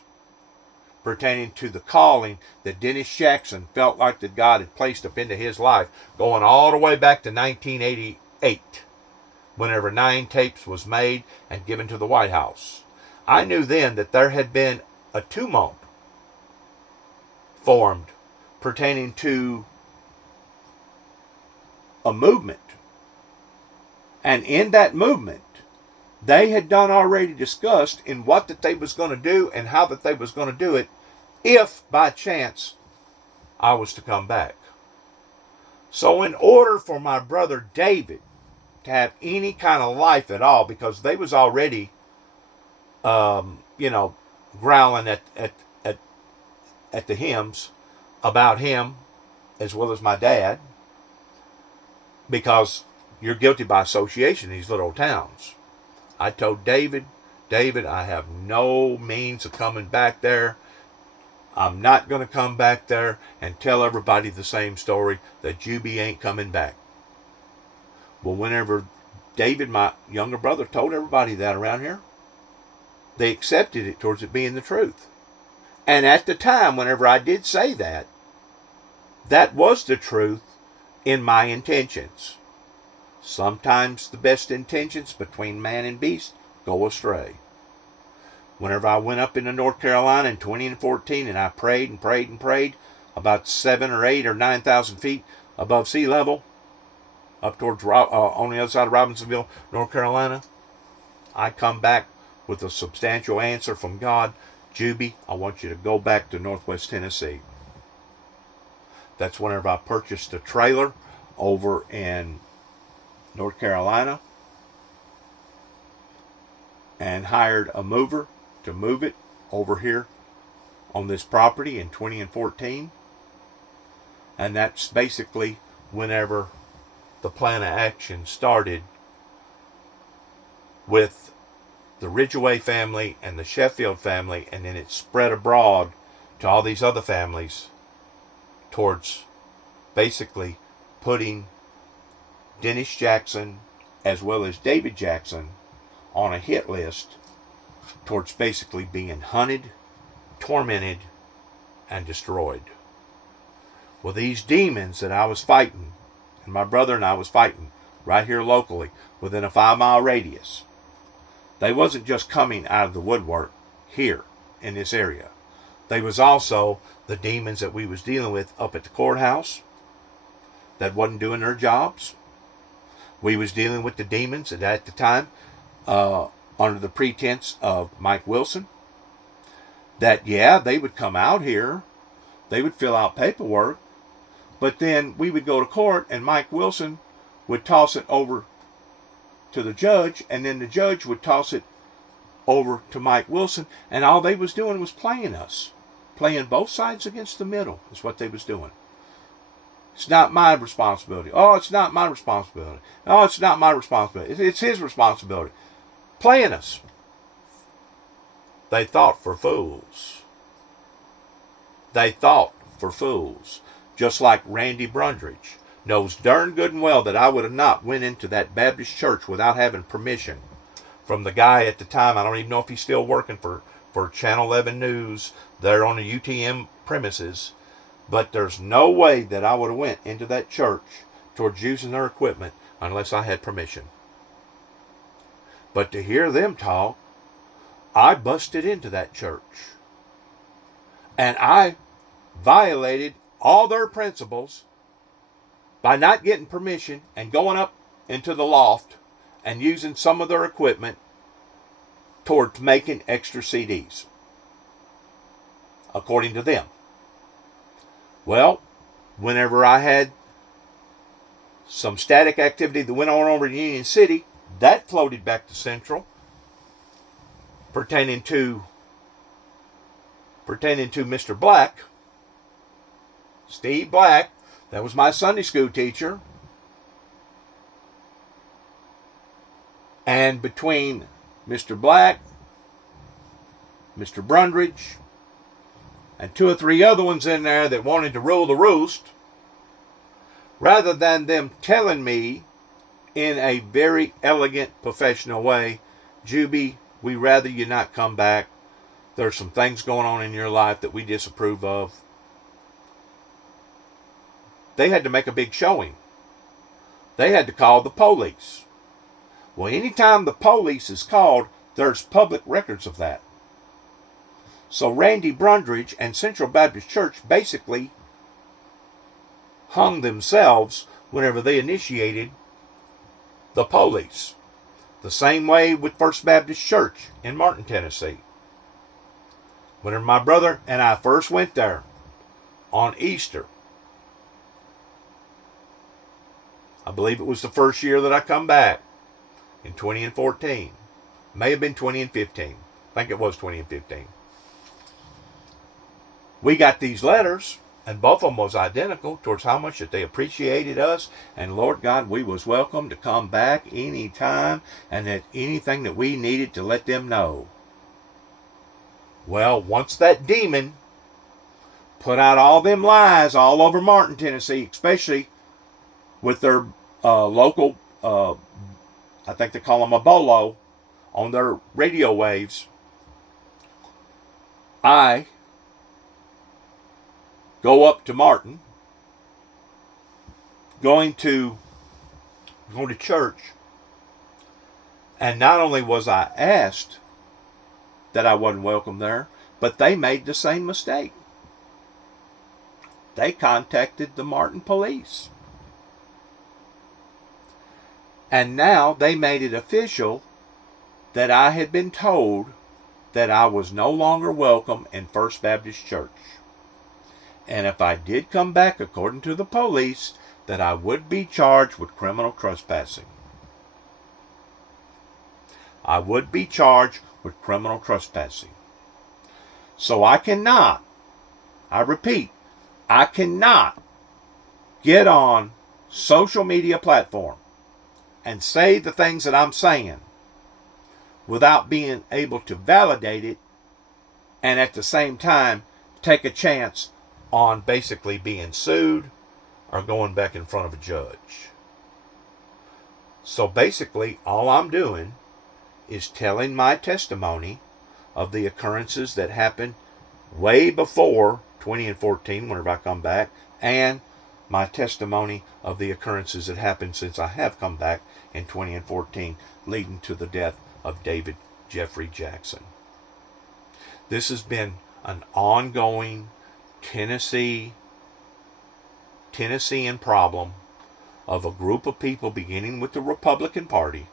pertaining to the calling that Dennis Jackson felt like that God had placed up into his life, going all the way back to 1988, whenever 9 tapes was made and given to the White House. I knew then that there had been a tumult formed pertaining to a movement. And in that movement, they had done already discussed in what that they was going to do and how that they was going to do it if by chance I was to come back. So in order for my brother David to have any kind of life at all, because they was already growling at the hymns about him as well as my dad, because you're guilty by association in these little towns. I told David, I have no means of coming back there. I'm not going to come back there and tell everybody the same story that Juby ain't coming back. Well, whenever David, my younger brother, told everybody that around here, they accepted it towards it being the truth. And at the time, whenever I did say that, that was the truth in my intentions. Sometimes the best intentions between man and beast go astray. Whenever I went up into North Carolina in 2014 and I prayed and prayed and prayed about 7 or 8 or 9,000 feet above sea level, up towards on the other side of Robinsonville, North Carolina, I come back with a substantial answer from God. Juby, I want you to go back to Northwest Tennessee. That's whenever I purchased a trailer over in North Carolina and hired a mover to move it over here on this property in 2014. And that's basically whenever the plan of action started with the Ridgeway family and the Sheffield family, and then it spread abroad to all these other families towards basically putting Dennis Jackson as well as David Jackson on a hit list towards basically being hunted, tormented, and destroyed. Well, these demons that I was fighting, and my brother and I was fighting right here locally within a 5-mile radius, they wasn't just coming out of the woodwork here in this area. They was also the demons that we was dealing with up at the courthouse that wasn't doing their jobs. We was dealing with the demons that at the time, under the pretense of Mike Wilson, that they would come out here, they would fill out paperwork, but then we would go to court and Mike Wilson would toss it over to the judge, and then the judge would toss it over to Mike Wilson, and all they was doing was playing us. Playing both sides against the middle is what they was doing. It's not my responsibility. Oh, it's not my responsibility. Oh, it's not my responsibility. It's his responsibility. Playing us. They thought for fools. They thought for fools. Just like Randy Brundridge knows darn good and well that I would have not went into that Baptist church without having permission from the guy at the time. I don't even know if he's still working for Channel 11 News there on the UTM premises. But there's no way that I would have went into that church towards using their equipment unless I had permission. But to hear them talk, I busted into that church. And I violated all their principles by not getting permission and going up into the loft and using some of their equipment towards making extra CDs, according to them. Well, whenever I had some static activity that went on over in Union City, that floated back to Central, pertaining to Mr. Black, Steve Black. That was my Sunday school teacher. And between Mr. Black, Mr. Brundridge, and 2 or 3 other ones in there that wanted to rule the roost, rather than them telling me in a very elegant, professional way, Juby, we rather you not come back. there's some things going on in your life that we disapprove of. They had to make a big showing. They had to call the police. Well, anytime the police is called, there's public records of that. So Randy Brundridge and Central Baptist Church basically hung themselves whenever they initiated the police. The same way with First Baptist Church in Martin, Tennessee. Whenever my brother and I first went there on Easter, I believe it was the first year that I come back in 2014. May have been 2015. I think it was 2015. We got these letters, and both of them was identical towards how much that they appreciated us. And Lord God, we was welcome to come back anytime, and that anything that we needed to let them know. Well, once that demon put out all them lies all over Martin, Tennessee, especially with their local, I think they call them a bolo, on their radio waves, I go up to Martin, going to church, and not only was I asked that I wasn't welcome there, but they made the same mistake. They contacted the Martin police. And now they made it official that I had been told that I was no longer welcome in First Baptist Church. And if I did come back according to the police, that I would be charged with criminal trespassing. I would be charged with criminal trespassing. So I cannot, I repeat, I cannot get on social media platform and say the things that I'm saying without being able to validate it, and at the same time take a chance on basically being sued or going back in front of a judge. So basically all I'm doing is telling my testimony of the occurrences that happened way before 2014 whenever I come back, and my testimony of the occurrences that happened since I have come back in 2014, leading to the death of David Jeffrey Jackson. This has been an ongoing Tennessean problem of a group of people, beginning with the Republican Party,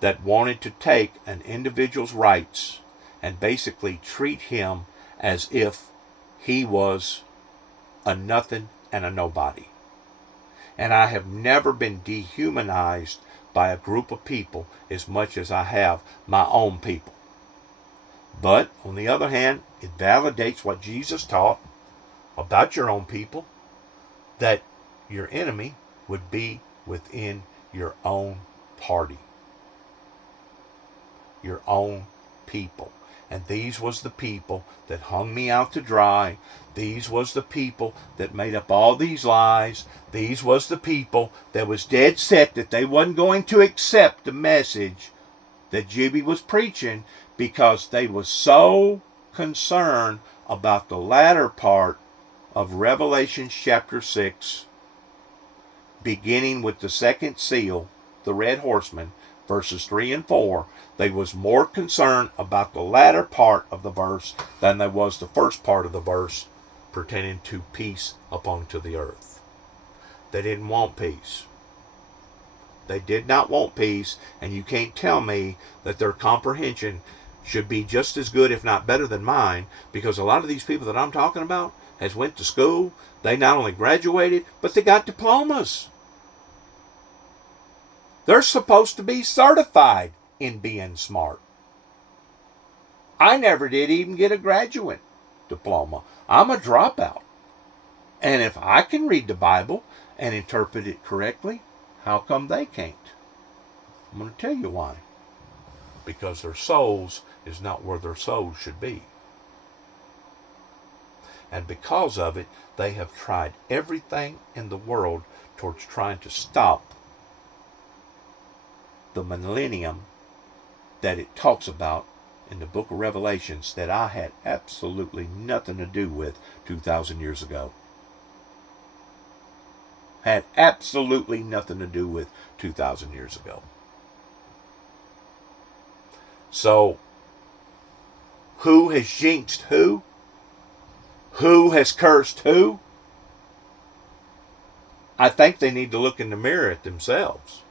that wanted to take an individual's rights and basically treat him as if he was a nothing and a nobody. And I have never been dehumanized by a group of people as much as I have my own people. But on the other hand, it validates what Jesus taught about your own people, that your enemy would be within your own party, your own people. And these was the people that hung me out to dry. These was the people that made up all these lies. These was the people that was dead set that they wasn't going to accept the message that Jibby was preaching, because they was so concerned about the latter part of Revelation chapter 6, beginning with the second seal, the red horseman, verses 3 and 4. They was more concerned about the latter part of the verse than they was the first part of the verse pertaining to peace upon to the earth. They didn't want peace. They did not want peace, and you can't tell me that their comprehension should be just as good, if not better than mine, because a lot of these people that I'm talking about has went to school. They not only graduated, but they got diplomas. They're supposed to be certified in being smart. I never did even get a graduate diploma. I'm a dropout. And if I can read the Bible and interpret it correctly, how come they can't? I'm going to tell you why. Because their souls is not where their souls should be. And because of it, they have tried everything in the world towards trying to stop the millennium that it talks about in the book of Revelations that I had absolutely nothing to do with 2,000 years ago. Had absolutely nothing to do with 2,000 years ago. So, who has jinxed who? Who has cursed who? I think they need to look in the mirror at themselves.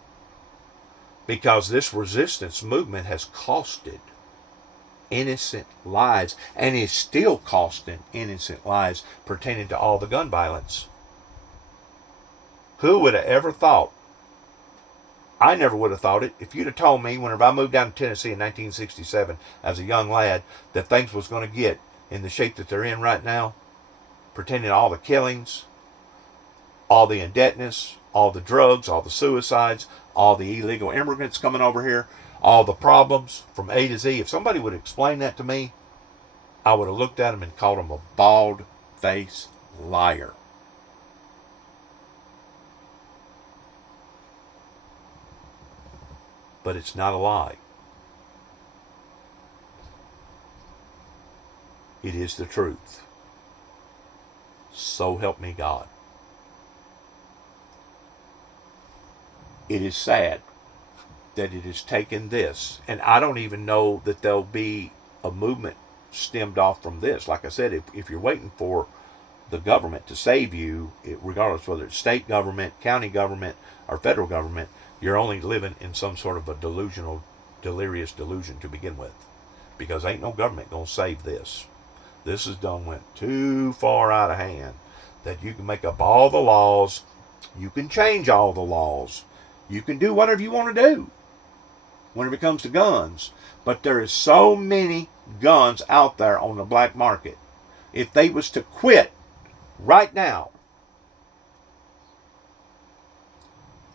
Because this resistance movement has costed innocent lives and is still costing innocent lives pertaining to all the gun violence. Who would have ever thought? I never would have thought it. If you'd have told me whenever I moved down to Tennessee in 1967 as a young lad that things was going to get in the shape that they're in right now, pertaining to all the killings, all the indebtedness, all the drugs, all the suicides, all the illegal immigrants coming over here, all the problems from A to Z. If somebody would explain that to me, I would have looked at him and called him a bald-faced liar. But it's not a lie. It is the truth. So help me God. It is sad that it has taken this, and I don't even know that there'll be a movement stemmed off from this. Like I said, if you're waiting for the government to save you, regardless whether it's state government, county government, or federal government, you're only living in some sort of a delusional, delirious delusion to begin with. Because ain't no government going to save this. This has went too far out of hand that you can make up all the laws, you can change all the laws, you can do whatever you want to do whenever it comes to guns. But there is so many guns out there on the black market. If they was to quit right now,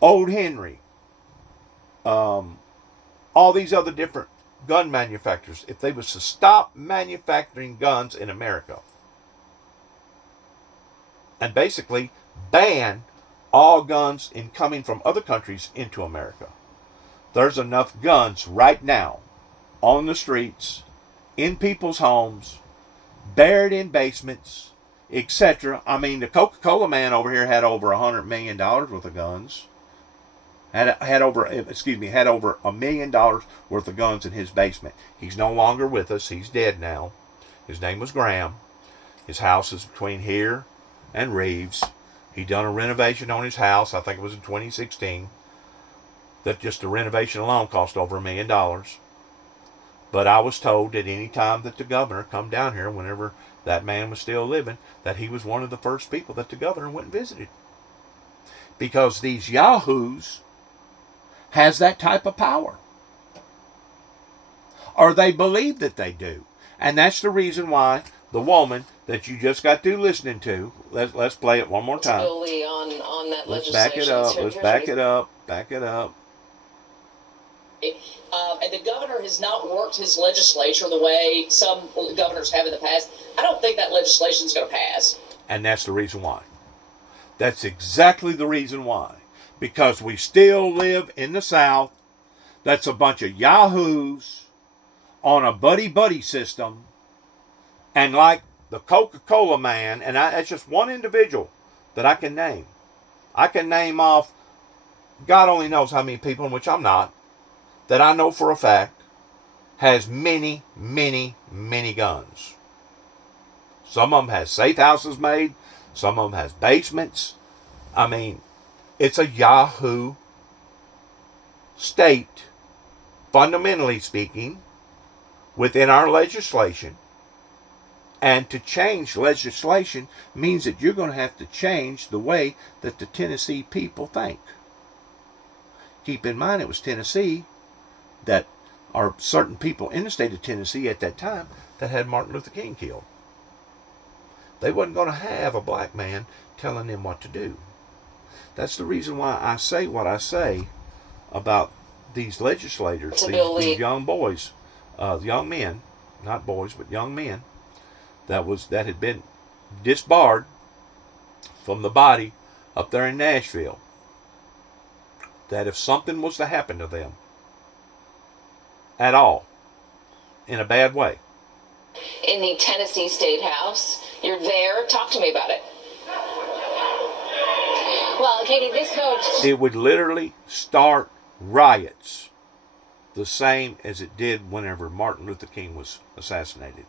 Old Henry, all these other different gun manufacturers, if they was to stop manufacturing guns in America and basically ban all guns coming from other countries into America, there's enough guns right now on the streets, in people's homes, buried in basements, etc. I mean, the Coca-Cola man over here had over $100 million worth of guns. Had over $1 million worth of guns in his basement. He's no longer with us. He's dead now. His name was Graham. His house is between here and Reeves. He done a renovation on his house. I think it was in 2016. That just the renovation alone cost over $1 million. But I was told that any time that the governor come down here, whenever that man was still living, that he was one of the first people that the governor went and visited. Because these yahoos has that type of power. Or they believe that they do. And that's the reason why the woman that you just got through listening to, let's play it one more time. On that let's back it up. Let's back it up. Back it up. And the governor has not worked his legislature the way some governors have in the past. I don't think that legislation is going to pass. And that's the reason why. That's exactly the reason why. Because we still live in the South. That's a bunch of yahoos on a buddy-buddy system. And like the Coca-Cola man, and that's just one individual that I can name. I can name off, God only knows how many people, in which I'm not, that I know for a fact has many, many, many guns. Some of them has safe houses made. Some of them has basements. I mean, it's a Yahoo state, fundamentally speaking, within our legislation. And to change legislation means that you're going to have to change the way that the Tennessee people think. Keep in mind, it was Tennessee that are certain people in the state of Tennessee at that time that had Martin Luther King killed. They wasn't going to have a black man telling them what to do. That's the reason why I say what I say about these legislators, these young boys, young men, not boys, but young men, that had been disbarred from the body up there in Nashville. That if something was to happen to them at all, in a bad way. In the Tennessee State House. You're there. Talk to me about it. Well, Katie, this vote... It would literally start riots, the same as it did whenever Martin Luther King was assassinated.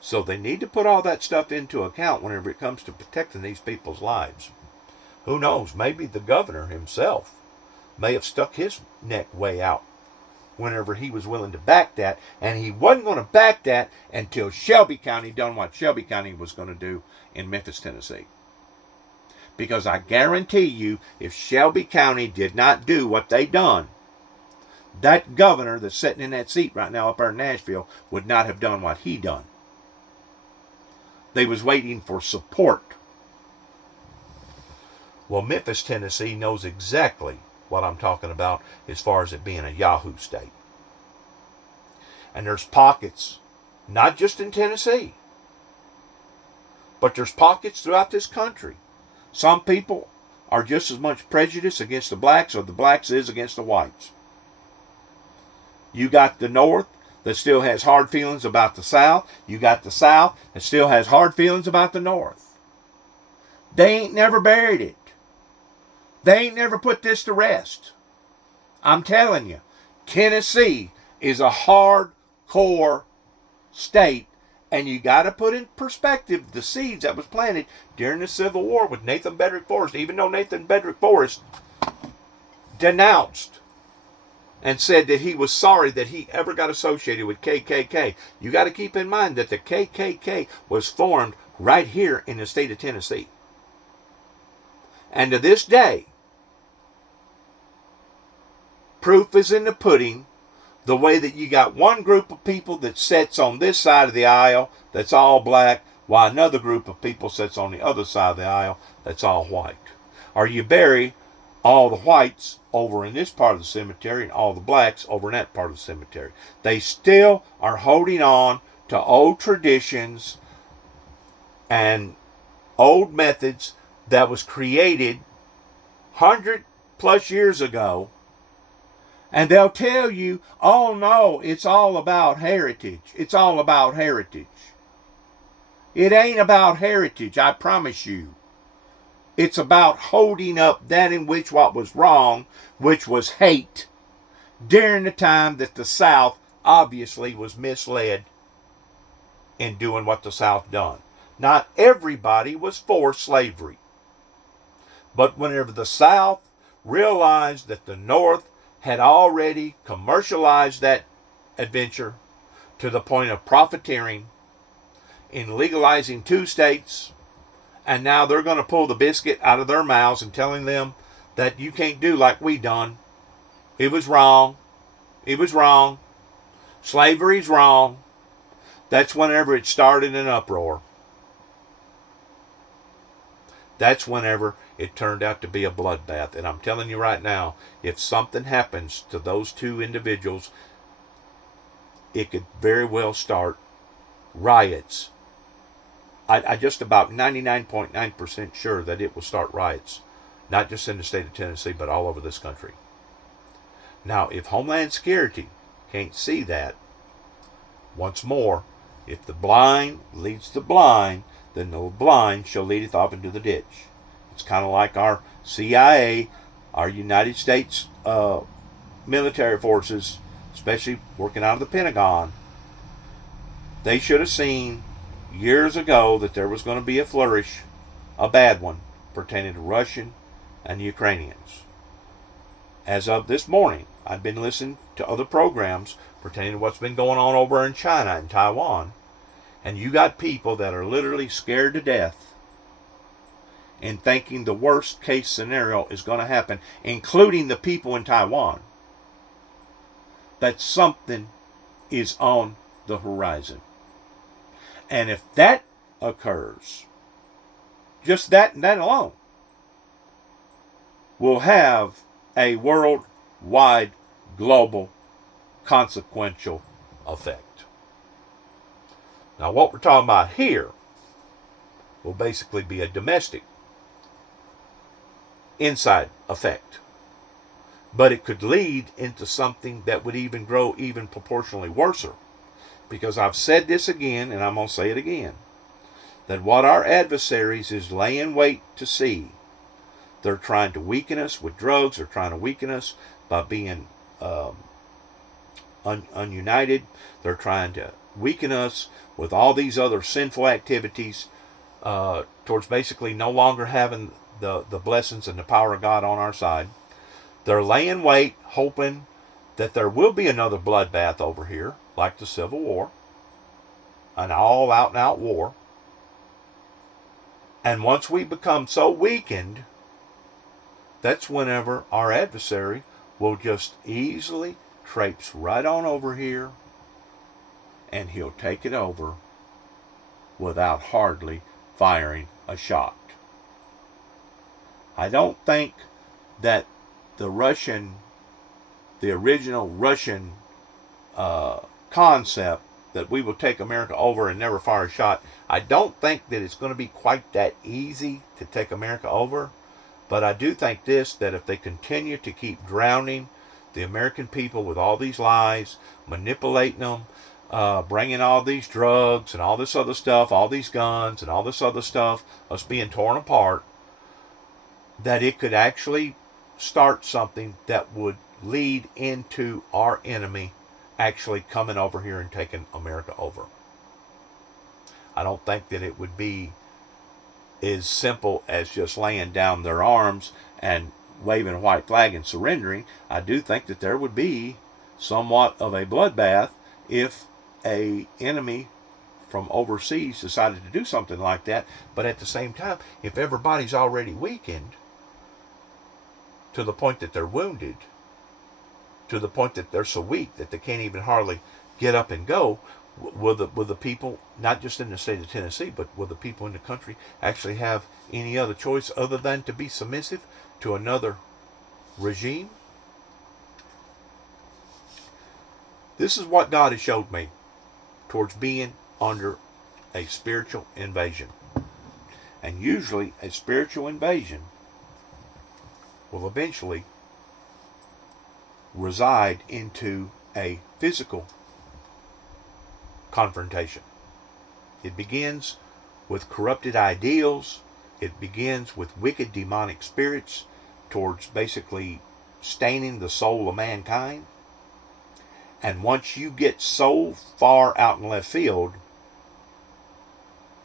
So they need to put all that stuff into account whenever it comes to protecting these people's lives. Who knows? Maybe the governor himself may have stuck his neck way out whenever he was willing to back that, and he wasn't going to back that until Shelby County done what Shelby County was going to do in Memphis, Tennessee. Because I guarantee you, if Shelby County did not do what they done, that governor that's sitting in that seat right now up there in Nashville would not have done what he done. They was waiting for support. Well, Memphis, Tennessee knows exactly what I'm talking about as far as it being a Yahoo state. And there's pockets, not just in Tennessee, but there's pockets throughout this country. Some people are just as much prejudiced against the blacks as the blacks is against the whites. You got the North that still has hard feelings about the South. You got the South that still has hard feelings about the North. They ain't never buried it. They ain't never put this to rest. I'm telling you, Tennessee is a hardcore state, and you got to put in perspective the seeds that was planted during the Civil War with Nathan Bedrick Forrest. Even though Nathan Bedrick Forrest denounced and said that he was sorry that he ever got associated with KKK, you got to keep in mind that the KKK was formed right here in the state of Tennessee. And to this day, proof is in the pudding, the way that you got one group of people that sits on this side of the aisle that's all black, while another group of people sits on the other side of the aisle that's all white. Or you bury all the whites over in this part of the cemetery and all the blacks over in that part of the cemetery. They still are holding on to old traditions and old methods that was created 100+ years ago. And they'll tell you, oh no, it's all about heritage. It's all about heritage. It ain't about heritage, I promise you. It's about holding up that in which what was wrong, which was hate, during the time that the South obviously was misled in doing what the South done. Not everybody was for slavery. But whenever the South realized that the North had already commercialized that adventure to the point of profiteering in legalizing 2 states, and now they're going to pull the biscuit out of their mouths and telling them that you can't do like we done. It was wrong. It was wrong. Slavery's wrong. That's whenever it started an uproar. That's whenever it turned out to be a bloodbath. And I'm telling you right now, if something happens to those 2 individuals, it could very well start riots. I just about 99.9% sure that it will start riots. Not just in the state of Tennessee, but all over this country. Now, if Homeland Security can't see that, once more, if the blind leads the blind, then the blind shall leadeth off into the ditch. It's kind of like our CIA, our United States military forces, especially working out of the Pentagon. They should have seen years ago that there was going to be a flourish, a bad one, pertaining to Russian and Ukrainians. As of this morning, I've been listening to other programs pertaining to what's been going on over in China and Taiwan, and you got people that are literally scared to death and thinking the worst case scenario is going to happen, including the people in Taiwan, that something is on the horizon. And if that occurs, just that and that alone, will have a worldwide, global, consequential effect. Now, what we're talking about here will basically be a domestic, inside effect. But it could lead into something that would even grow even proportionally worser because I've said this again, and I'm going to say it again, that what our adversaries is laying wait to see. They're trying to weaken us with drugs. They're trying to weaken us by being ununited. They're trying to weaken us with all these other sinful activities towards basically no longer having the blessings and the power of God on our side. They're laying wait, hoping that there will be another bloodbath over here, like the Civil War, an all out and out war. And once we become so weakened, that's whenever our adversary will just easily traipse right on over here, and he'll take it over without hardly firing a shot. I don't think that the original Russian concept that we will take America over and never fire a shot, I don't think that it's going to be quite that easy to take America over. But I do think that if they continue to keep drowning the American people with all these lies, manipulating them, bringing all these drugs and all this other stuff, all these guns and all this other stuff, us being torn apart, that it could actually start something that would lead into our enemy actually coming over here and taking America over. I don't think that it would be as simple as just laying down their arms and waving a white flag and surrendering. I do think that there would be somewhat of a bloodbath if a enemy from overseas decided to do something like that. But at the same time, if everybody's already weakened to the point that they're wounded, to the point that they're so weak that they can't even hardly get up and go, will the people, not just in the state of Tennessee, but will the people in the country actually have any other choice other than to be submissive to another regime? This is what God has showed me towards being under a spiritual invasion. And usually a spiritual invasion will eventually reside into a physical confrontation. It begins with corrupted ideals. It begins with wicked demonic spirits towards basically staining the soul of mankind. And once you get so far out in left field,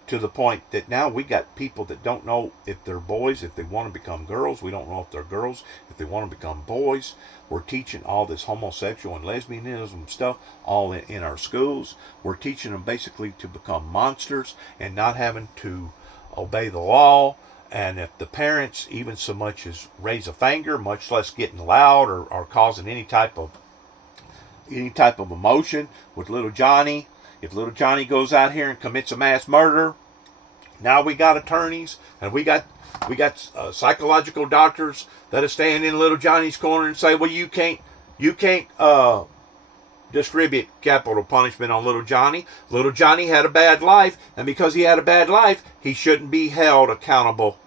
to the point that now we got people that don't know if they're boys, if they want to become girls. We don't know if they're girls, if they want to become boys. We're teaching all this homosexual and lesbianism stuff all in our schools. We're teaching them basically to become monsters and not having to obey the law. And if the parents even so much as raise a finger, much less getting loud or causing any type of emotion with little Johnny, if little Johnny goes out here and commits a mass murder, now we got attorneys and we got psychological doctors that are standing in little Johnny's corner and say, well, you can't distribute capital punishment on little Johnny. Little Johnny had a bad life, and because he had a bad life, he shouldn't be held accountable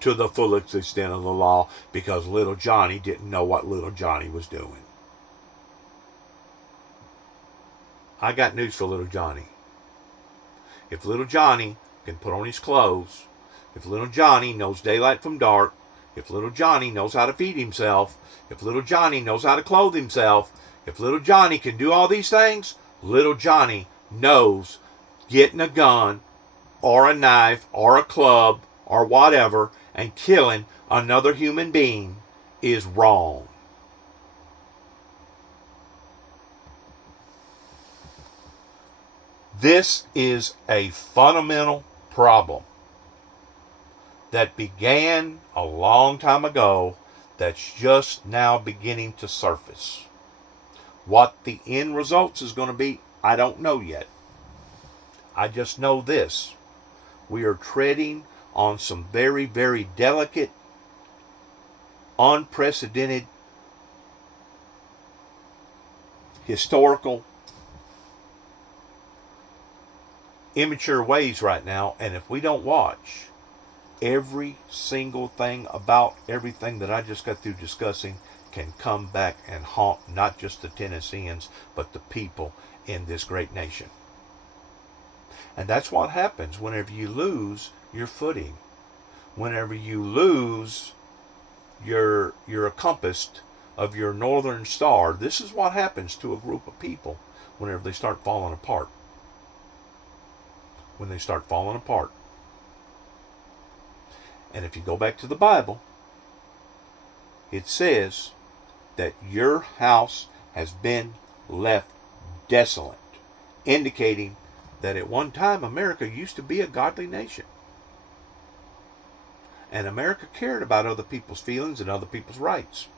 to the full extent of the law because little Johnny didn't know what little Johnny was doing. I got news for little Johnny. If little Johnny can put on his clothes, if little Johnny knows daylight from dark, if little Johnny knows how to feed himself, if little Johnny knows how to clothe himself, if little Johnny can do all these things, little Johnny knows getting a gun or a knife or a club or whatever and killing another human being is wrong. This is a fundamental problem that began a long time ago that's just now beginning to surface. What the end results is going to be, I don't know yet. I just know this. We are treading on some very, very delicate, unprecedented, historical, immature ways right now, and if we don't watch, every single thing about everything that I just got through discussing can come back and haunt not just the Tennesseans, but the people in this great nation. And that's what happens whenever you lose your footing. Whenever you lose your compass of your northern star, this is what happens to a group of people whenever they start falling apart. When they start falling apart. And if you go back to the Bible, it says that your house has been left desolate, indicating that at one time America used to be a godly nation. And America cared about other people's feelings and other people's rights.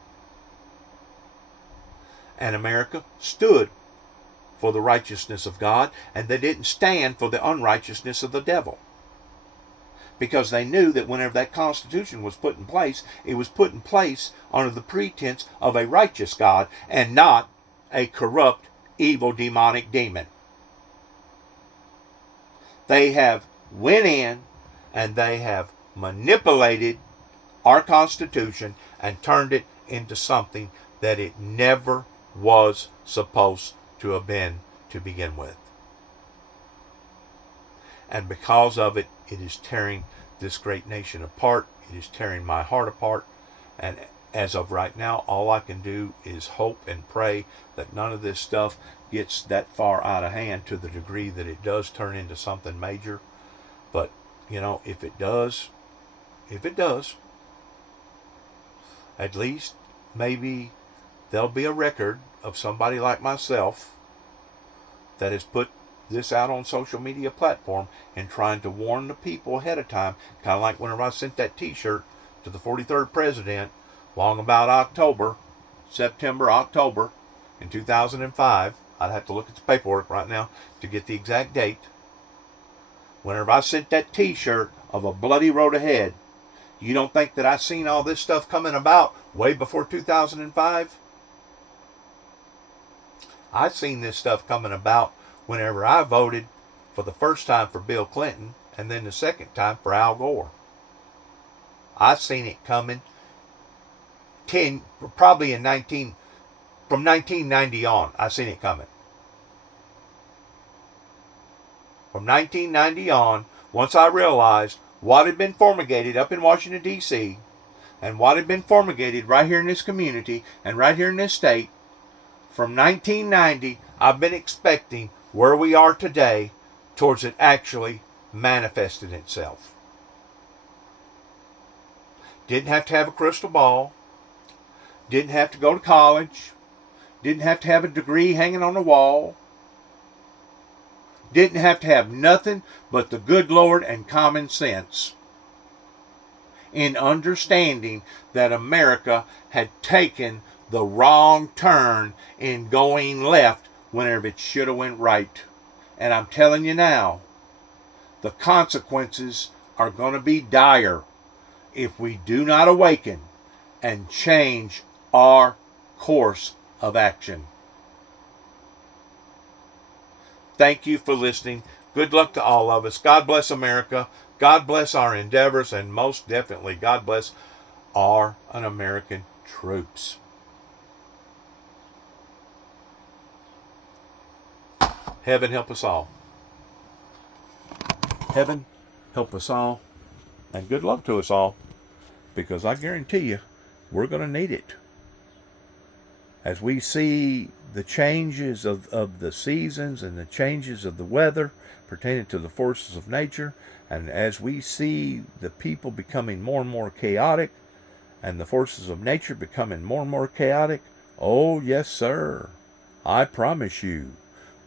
And America stood for the righteousness of God, and they didn't stand for the unrighteousness of the devil. Because they knew that whenever that Constitution was put in place, it was put in place under the pretense of a righteous God and not a corrupt, evil, demonic demon. They have went in and they have manipulated our Constitution and turned it into something that it never was supposed to have been to begin with. And because of it, it is tearing this great nation apart. It is tearing my heart apart. And as of right now, all I can do is hope and pray that none of this stuff gets that far out of hand to the degree that it does turn into something major. But, if it does, at least maybe there'll be a record of somebody like myself that has put this out on social media platform and trying to warn the people ahead of time, kind of like whenever I sent that t-shirt to the 43rd president long about September, October in 2005. I'd have to look at the paperwork right now to get the exact date. Whenever I sent that t-shirt of a bloody road ahead, you don't think that I seen all this stuff coming about way before 2005? I seen this stuff coming about whenever I voted for the first time for Bill Clinton and then the second time for Al Gore. I seen it coming from 1990 on. I seen it coming. From 1990 on, once I realized what had been fumigated up in Washington, D.C., and what had been fumigated right here in this community and right here in this state, from 1990, I've been expecting where we are today towards it actually manifesting itself. Didn't have to have a crystal ball. Didn't have to go to college. Didn't have to have a degree hanging on the wall. Didn't have to have nothing but the good Lord and common sense in understanding that America had taken the wrong turn in going left whenever it should have went right. And I'm telling you now, the consequences are going to be dire if we do not awaken and change our course of action. Thank you for listening. Good luck to all of us. God bless America. God bless our endeavors. And most definitely, God bless our un-American troops. Heaven help us all. Heaven help us all. And good luck to us all. Because I guarantee you, we're going to need it. As we see the changes of the seasons and the changes of the weather pertaining to the forces of nature, and as we see the people becoming more and more chaotic, and the forces of nature becoming more and more chaotic, oh yes sir, I promise you,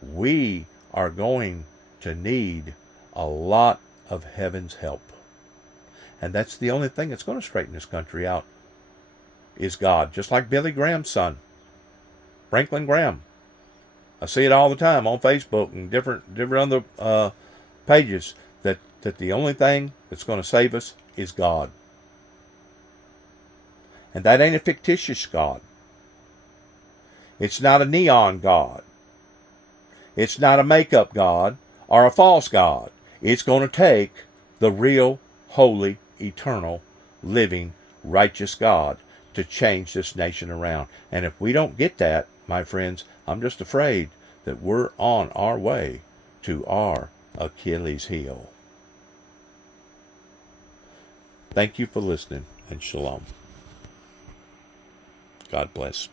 we are going to need a lot of heaven's help. And that's the only thing that's going to straighten this country out, is God. Just like Billy Graham's son, Franklin Graham. I see it all the time on Facebook and different other pages that the only thing that's going to save us is God. And that ain't a fictitious God. It's not a neon God. It's not a makeup God or a false God. It's going to take the real, holy, eternal, living, righteous God to change this nation around. And if we don't get that, my friends, I'm just afraid that we're on our way to our Achilles heel. Thank you for listening, and shalom. God bless.